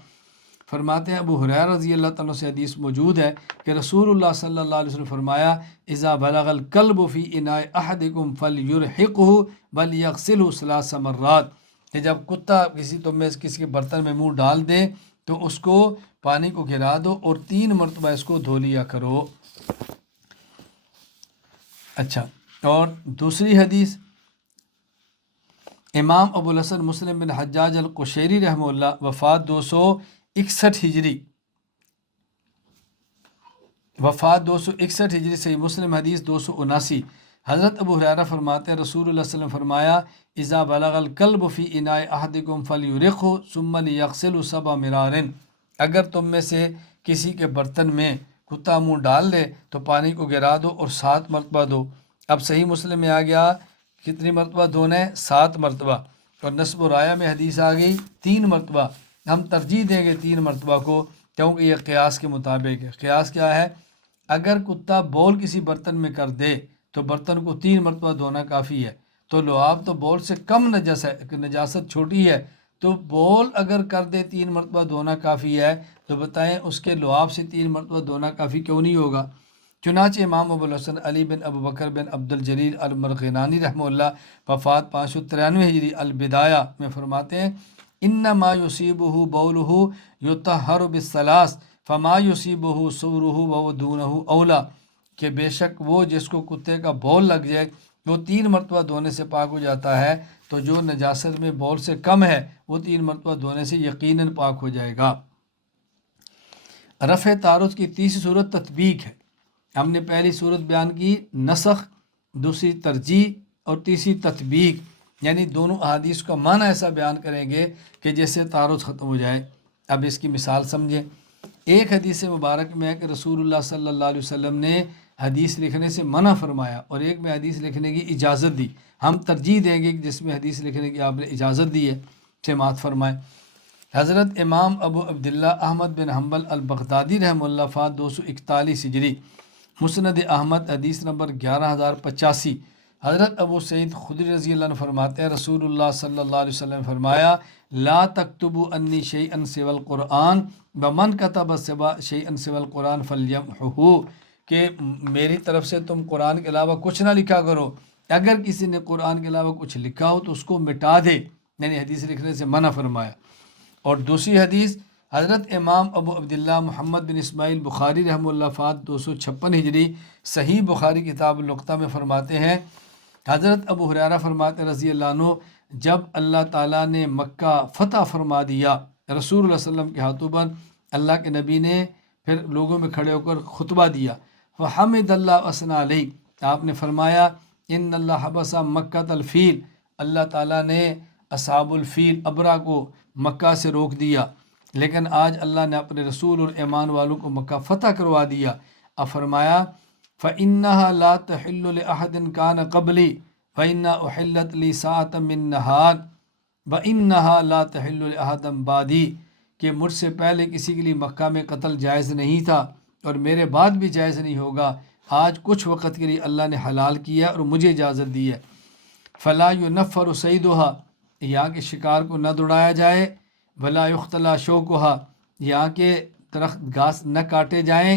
فرماتے ہیں ابو ہریرہ رضی اللہ تعالیٰ سے حدیث موجود ہے کہ رسول اللہ صلی اللہ علیہ وسلم فرمایا اذا بلغ الکلب فی اناء احدکم فلیرحقہ ولیغسلہ 3 مرات، کہ جب کتا تم میں کسی کے برتن میں منہ ڈال دے تو اس کو پانی کو گرا دو اور 3 مرتبہ اس کو دھو لیا کرو۔ اچھا، اور دوسری حدیث امام ابو الحسن مسلم بن حجاج القشیری رحمہ اللہ، وفات 261 ہجری، صحیح مسلم حدیث 279، حضرت ابو ہریرہ فرماتے ہیں رسول اللہ صلی اللہ علیہ وسلم فرمایا اذا بلغ الکلب فی اناء احدکم فلیرحقہ ثم لیغسلہ 7 مرار، اگر تم میں سے کسی کے برتن میں کتا منہ ڈال دے تو پانی کو گرا دو اور 7 مرتبہ دو۔ اب صحیح مسلم میں آ گیا کتنی مرتبہ دھونا ہے؟ 7 مرتبہ، اور نصب و رایہ میں حدیث آ گئی 3 مرتبہ، ہم ترجیح دیں گے 3 مرتبہ کو کیونکہ یہ قیاس کے مطابق ہے۔ قیاس کیا ہے؟ اگر کتا بول کسی برتن میں کر دے تو برتن کو 3 مرتبہ دھونا کافی ہے، تو لعاب تو بول سے کم نجاست چھوٹی ہے، تو بول اگر کر دے 3 مرتبہ دھونا کافی ہے، تو بتائیں اس کے لعاب سے 3 مرتبہ دھونا کافی کیوں نہیں ہوگا؟ چنانچہ امام ابو الحسن علی بن ابو بکر بن عبد الجلیل المرغینانی رحمہ اللہ، وفات 593 ہجری، البدایہ میں فرماتے ہیں انما یصیبہ بولہ یطہر بالثلاث فما یصیبہ صورہ ودونہ اولا، کہ بے شک وہ جس کو کتے کا بول لگ جائے وہ 3 مرتبہ دھونے سے پاک ہو جاتا ہے، تو جو نجاست میں بول سے کم ہے وہ 3 مرتبہ دھونے سے یقیناً پاک ہو جائے گا۔ رفع تعارض کی تیسری صورت تطبیق ہے۔ ہم نے پہلی صورت بیان کی نسخ، دوسری ترجیح اور تیسری تطبیق، یعنی دونوں احادیث کا معنی ایسا بیان کریں گے کہ جیسے تعارض ختم ہو جائے۔ اب اس کی مثال سمجھیں۔ ایک حدیث مبارک میں ہے کہ رسول اللہ صلی اللہ علیہ وسلم نے حدیث لکھنے سے منع فرمایا، اور ایک میں حدیث لکھنے کی اجازت دی۔ ہم ترجیح دیں گے کہ جس میں حدیث لکھنے کی آپ نے اجازت دی ہے سماعت فرمائیں۔ حضرت امام ابو عبداللہ احمد بن حنبل البغدادی رحمہ اللہ فات 241 ہجری، مسند احمد حدیث نمبر 11085، حضرت ابو سعید خدری رضی اللہ عنہ فرماتے ہیں رسول اللہ صلی اللہ علیہ وسلم فرمایا لا تکتبوا انی شیئا سوى القرآن ومن کتب شیئا سوى القرآن فلیمحہ، کہ میری طرف سے تم قرآن کے علاوہ کچھ نہ لکھا کرو، اگر کسی نے قرآن کے علاوہ کچھ لکھا ہو تو اس کو مٹا دے، یعنی حدیث لکھنے سے منع فرمایا۔ اور دوسری حدیث حضرت امام ابو عبداللہ محمد بن اسماعیل بخاری رحمہ اللہ فات 256 ہجری، صحیح بخاری کتاب اللقطہ میں فرماتے ہیں حضرت ابو ہریرہ فرماتے رضی اللہ عنہ جب اللہ تعالیٰ نے مکہ فتح فرما دیا رسول اللہ صلی اللہ علیہ وسلم کے ہاتھوں پر، اللہ کے نبی نے پھر لوگوں میں کھڑے ہو کر خطبہ دیا، فحمد اللہ وثنا علیہ، آپ نے فرمایا ان اللہ حبس مکہ الفیل، اللہ تعالیٰ نے اصحاب الفیل ابرا کو مکہ سے روک دیا، لیکن آج اللہ نے اپنے رسول اور ایمان والوں کو مکہ فتح کروا دیا۔ اب فرمایا فَإِنَّهَا لَا تَحِلُّ لِأَحَدٍ كَانَ قَبْلِي فَإِنَّا أُحِلَّتْ لِي سَاعَةً مِّن نَّهَارٍ وَإِنَّهَا لَا تَحِلُّ لِأَحَدٍ بَعْدِي، کہ مجھ سے پہلے کسی کے لیے مکہ میں قتل جائز نہیں تھا اور میرے بعد بھی جائز نہیں ہوگا، آج کچھ وقت کے لیے اللہ نے حلال کیا اور مجھے اجازت دی ہے۔ فَلَا يُنَفَّرُ صَيْدُهَا، یہاں کے شکار کو نہ دوڑایا جائے، وَلَا يُخْتَلَى شَوْكُهَا، یہاں کے درخت گھاس نہ کاٹے جائیں،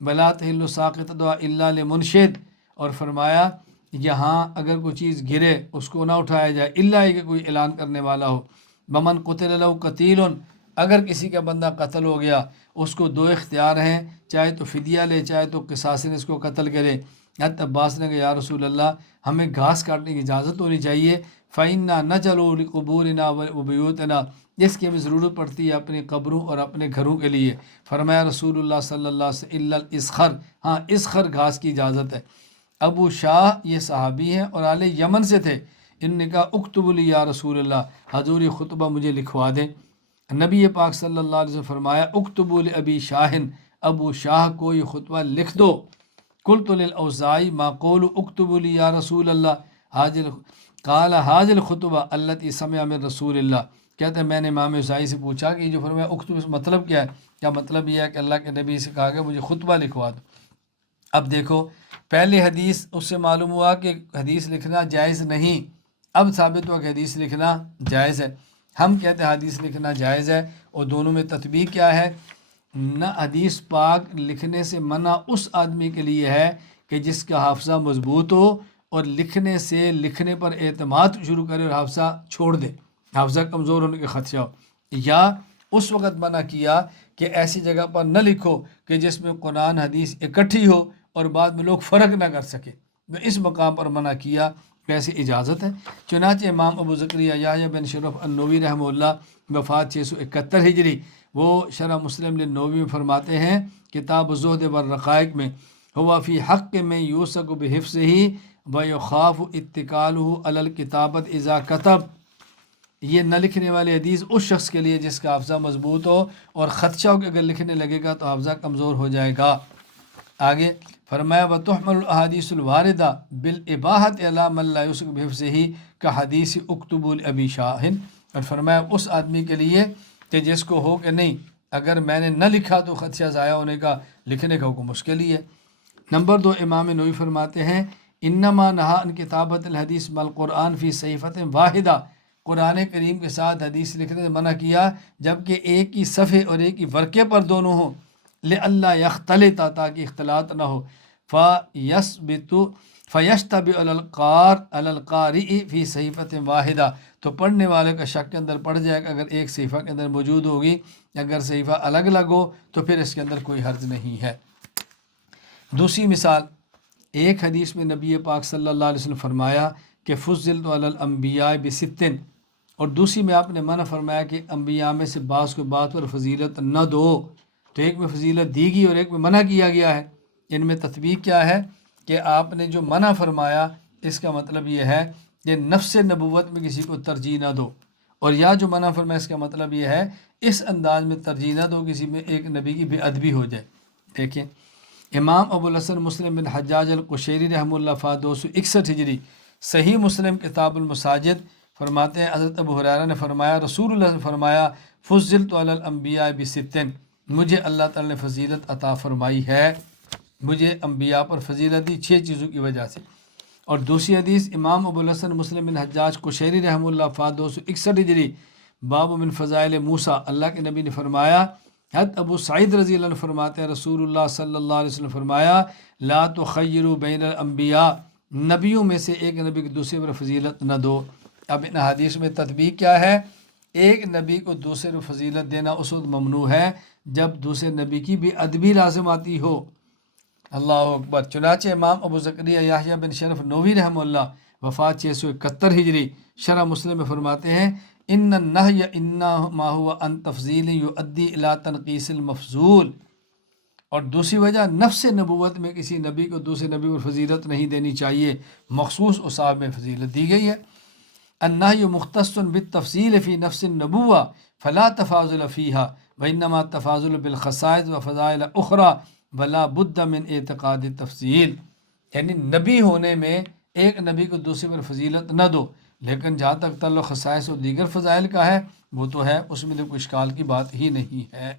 وَلَا تَحِلُّ سَاقِطَتُهَا إِلَّا لِمُنشِدٍ، اور فرمایا یہاں اگر کوئی چیز گرے اس کو نہ اٹھایا جائے الا کہ کوئی اعلان کرنے والا ہو۔ وَمَنْ قُتِلَ لَهُ قَتِيلٌ، اگر کسی کا بندہ قتل ہو گیا اس کو 2 اختیار ہیں، چاہے تو فدیہ لے چاہے تو قصاص اس کو قتل کرے۔ حضرت عباس نے کہا یا رسول اللہ ہمیں گھاس کاٹنے کی اجازت ہونی چاہیے، فَإِنَّا نَجَلُوا لِقُبُورِنَا وَبُيُوتِنَا، جس کی ہمیں ضرورت پڑتی ہے اپنی قبروں اور اپنے گھروں کے لیے۔ فرمایا رسول اللہ صلی اللہ علیہ وسلم الا الاسخر، ہاں اسخر گھاس کی اجازت ہے۔ ابو شاہ یہ صحابی ہیں اور اہل یمن سے تھے، ان نے کہا اکتب لی یا رسول اللہ، حضور یہ خطبہ مجھے لکھوا دیں۔ نبی پاک صلی اللہ علیہ وسلم فرمایا اکتبوا لابی شاہ، ابو شاہ کو یہ خطبہ لکھ دو۔ قلت للاوزاعی ما قول اکتبوا لی یا رسول اللہ، قال حاضر الخطبہ التي سمع من رسول اللہ، کہتے ہیں میں نے امام اوزاعی سے پوچھا کہ یہ جو فرمایا اکتب اس مطلب کیا ہے؟ کیا مطلب یہ ہے کہ اللہ کے نبی سے کہا کہ مجھے خطبہ لکھوا دو۔ اب دیکھو پہلے حدیث اس سے معلوم ہوا کہ حدیث لکھنا جائز نہیں، اب ثابت ہوا کہ حدیث لکھنا جائز ہے۔ ہم کہتے ہیں حدیث لکھنا جائز ہے، اور دونوں میں تطبیق کیا ہے؟ نہ حدیث پاک لکھنے سے منع اس آدمی کے لیے ہے کہ جس کا حافظہ مضبوط ہو اور لکھنے پر اعتماد شروع کرے اور حافظہ چھوڑ دے، حافظہ کمزور ہونے کے خدشہ ہو، یا اس وقت منع کیا کہ ایسی جگہ پر نہ لکھو کہ جس میں قرآن حدیث اکٹھی ہو اور بعد میں لوگ فرق نہ کر سکے، تو اس مقام پر منع کیا، ویسے اجازت ہے۔ چنانچہ امام ابو زکریا یحییٰ بن شرف النووی رحمہ اللہ وفات 671 ہجری، وہ شرح مسلم للنووی میں فرماتے ہیں کتاب الزہد والرقائق میں، ہوا فی حق میں یوسق بحفظہ ویخاف اتکالہ علی الکتابت اذا کتب، یہ نہ لکھنے والی حدیث اس شخص کے لیے جس کا حافظہ مضبوط ہو اور خدشہ ہو کہ اگر لکھنے لگے گا تو حافظہ کمزور ہو جائے گا۔ آگے فرمایا وَتُحْمَلُ الْأَحَادِيثُ الْوَارِدَةُ بِالْإِبَاحَةِ عَلَىٰ مَن لَّا يُوثَقُ بِحِفْظِهِ كَحَدِيثِ اُكْتُبُوا لِأَبِي شَاهٍ، اور فرمایا اس آدمی کے لیے کہ جس کو ہو کہ نہیں اگر میں نے نہ لکھا تو خدشہ ضائع ہونے کا، لکھنے کا حکم اس کے لیے۔ نمبر 2، امام نووی فرماتے ہیں انما نہا عن کتابت الحدیث مع القرآن فی صحیفۃ واحدہ، قرآن کریم کے ساتھ حدیث لکھنے سے منع کیا جبکہ ایک ہی صفحے اور ایک ہی ورقے پر دونوں ہوں، لئلا یختلط، تاکہ اختلاط نہ ہو، فیشتبع القارئ فی صحیفۃ واحدہ، تو پڑھنے والے کا شک کے اندر پڑ جائے گا اگر ایک صحیفہ کے اندر موجود ہوگی، اگر صحیفہ الگ الگ ہو تو پھر اس کے اندر کوئی حرج نہیں ہے۔ دوسری مثال، ایک حدیث میں نبی پاک صلی اللہ علیہ وسلم فرمایا کہ فضلت علی الانبیاء بستن، اور دوسری میں آپ نے منع فرمایا کہ انبیاء میں سے بعض کو بعض پر فضیلت نہ دو، تو ایک میں فضیلت دی گئی اور ایک میں منع کیا گیا ہے۔ ان میں تطبیق کیا ہے کہ آپ نے جو منع فرمایا اس کا مطلب یہ ہے کہ نفس نبوت میں کسی کو ترجیح نہ دو، اور یا جو منع فرمایا اس کا مطلب یہ ہے اس انداز میں ترجیح نہ دو کسی میں ایک نبی کی بے ادبی ہو جائے۔ دیکھیں امام ابو الحسن مسلم بن حجاج القشیری رحمہ اللہ فا 261 ہجری، صحیح مسلم کتاب المساجد، فرماتے ہیں حضرت ابو ہریرہ نے فرمایا رسول اللہ نے فرمایا فضلت علی الانبیاء بستن، مجھے اللہ تعالی نے فضیلت عطا فرمائی ہے، مجھے انبیاء پر فضیلت دی 6 چیزوں کی وجہ سے۔ اور دوسری حدیث امام ابو الحسن مسلم بن حجاج قشیری رحمہ اللہ فا 261 ہجری، باب من فضائل موسیٰ، اللہ کے نبی نے فرمایا، حضرت ابو سعید رضی اللہ عنہ فرماتے ہیں رسول اللہ صلی اللہ علیہ وسلم فرمایا لا تخیروا بین الانبیاء، نبیوں میں سے ایک نبی کو دوسرے پر فضیلت نہ دو۔ اب ان حدیث میں تطبیق کیا ہے؟ ایک نبی کو دوسرے پر فضیلت دینا اس وقت ممنوع ہے جب دوسرے نبی کی بھی ادبی لازم آتی ہو۔ اللہ اکبر۔ چنانچہ امام ابو زکریا یحییٰ بن شرف نووی رحمہ اللہ وفات 671 ہجری، شرح مسلم میں فرماتے ہیں ان النہی انما هو عن تفضیل یؤدی الی تنقیص المفضول، اور دوسری وجہ نفس نبوت میں کسی نبی کو دوسرے نبی پر فضیلت نہیں دینی چاہیے، مخصوص اصحاب میں فضیلت دی گئی ہے۔ النہی مختص بالتفضیل فی نفس النبوہ فلا تفاضل فیہا وانما التفاضل بالخصائص وفضائل اخرى ولا بد من اعتقاد التفضیل، یعنی نبی ہونے میں ایک نبی کو دوسرے پر فضیلت نہ دو، لیکن جہاں تک تعلق خصائص اور دیگر فضائل کا ہے وہ تو ہے، اس میں تو کوئی اشکال کی بات ہی نہیں ہے۔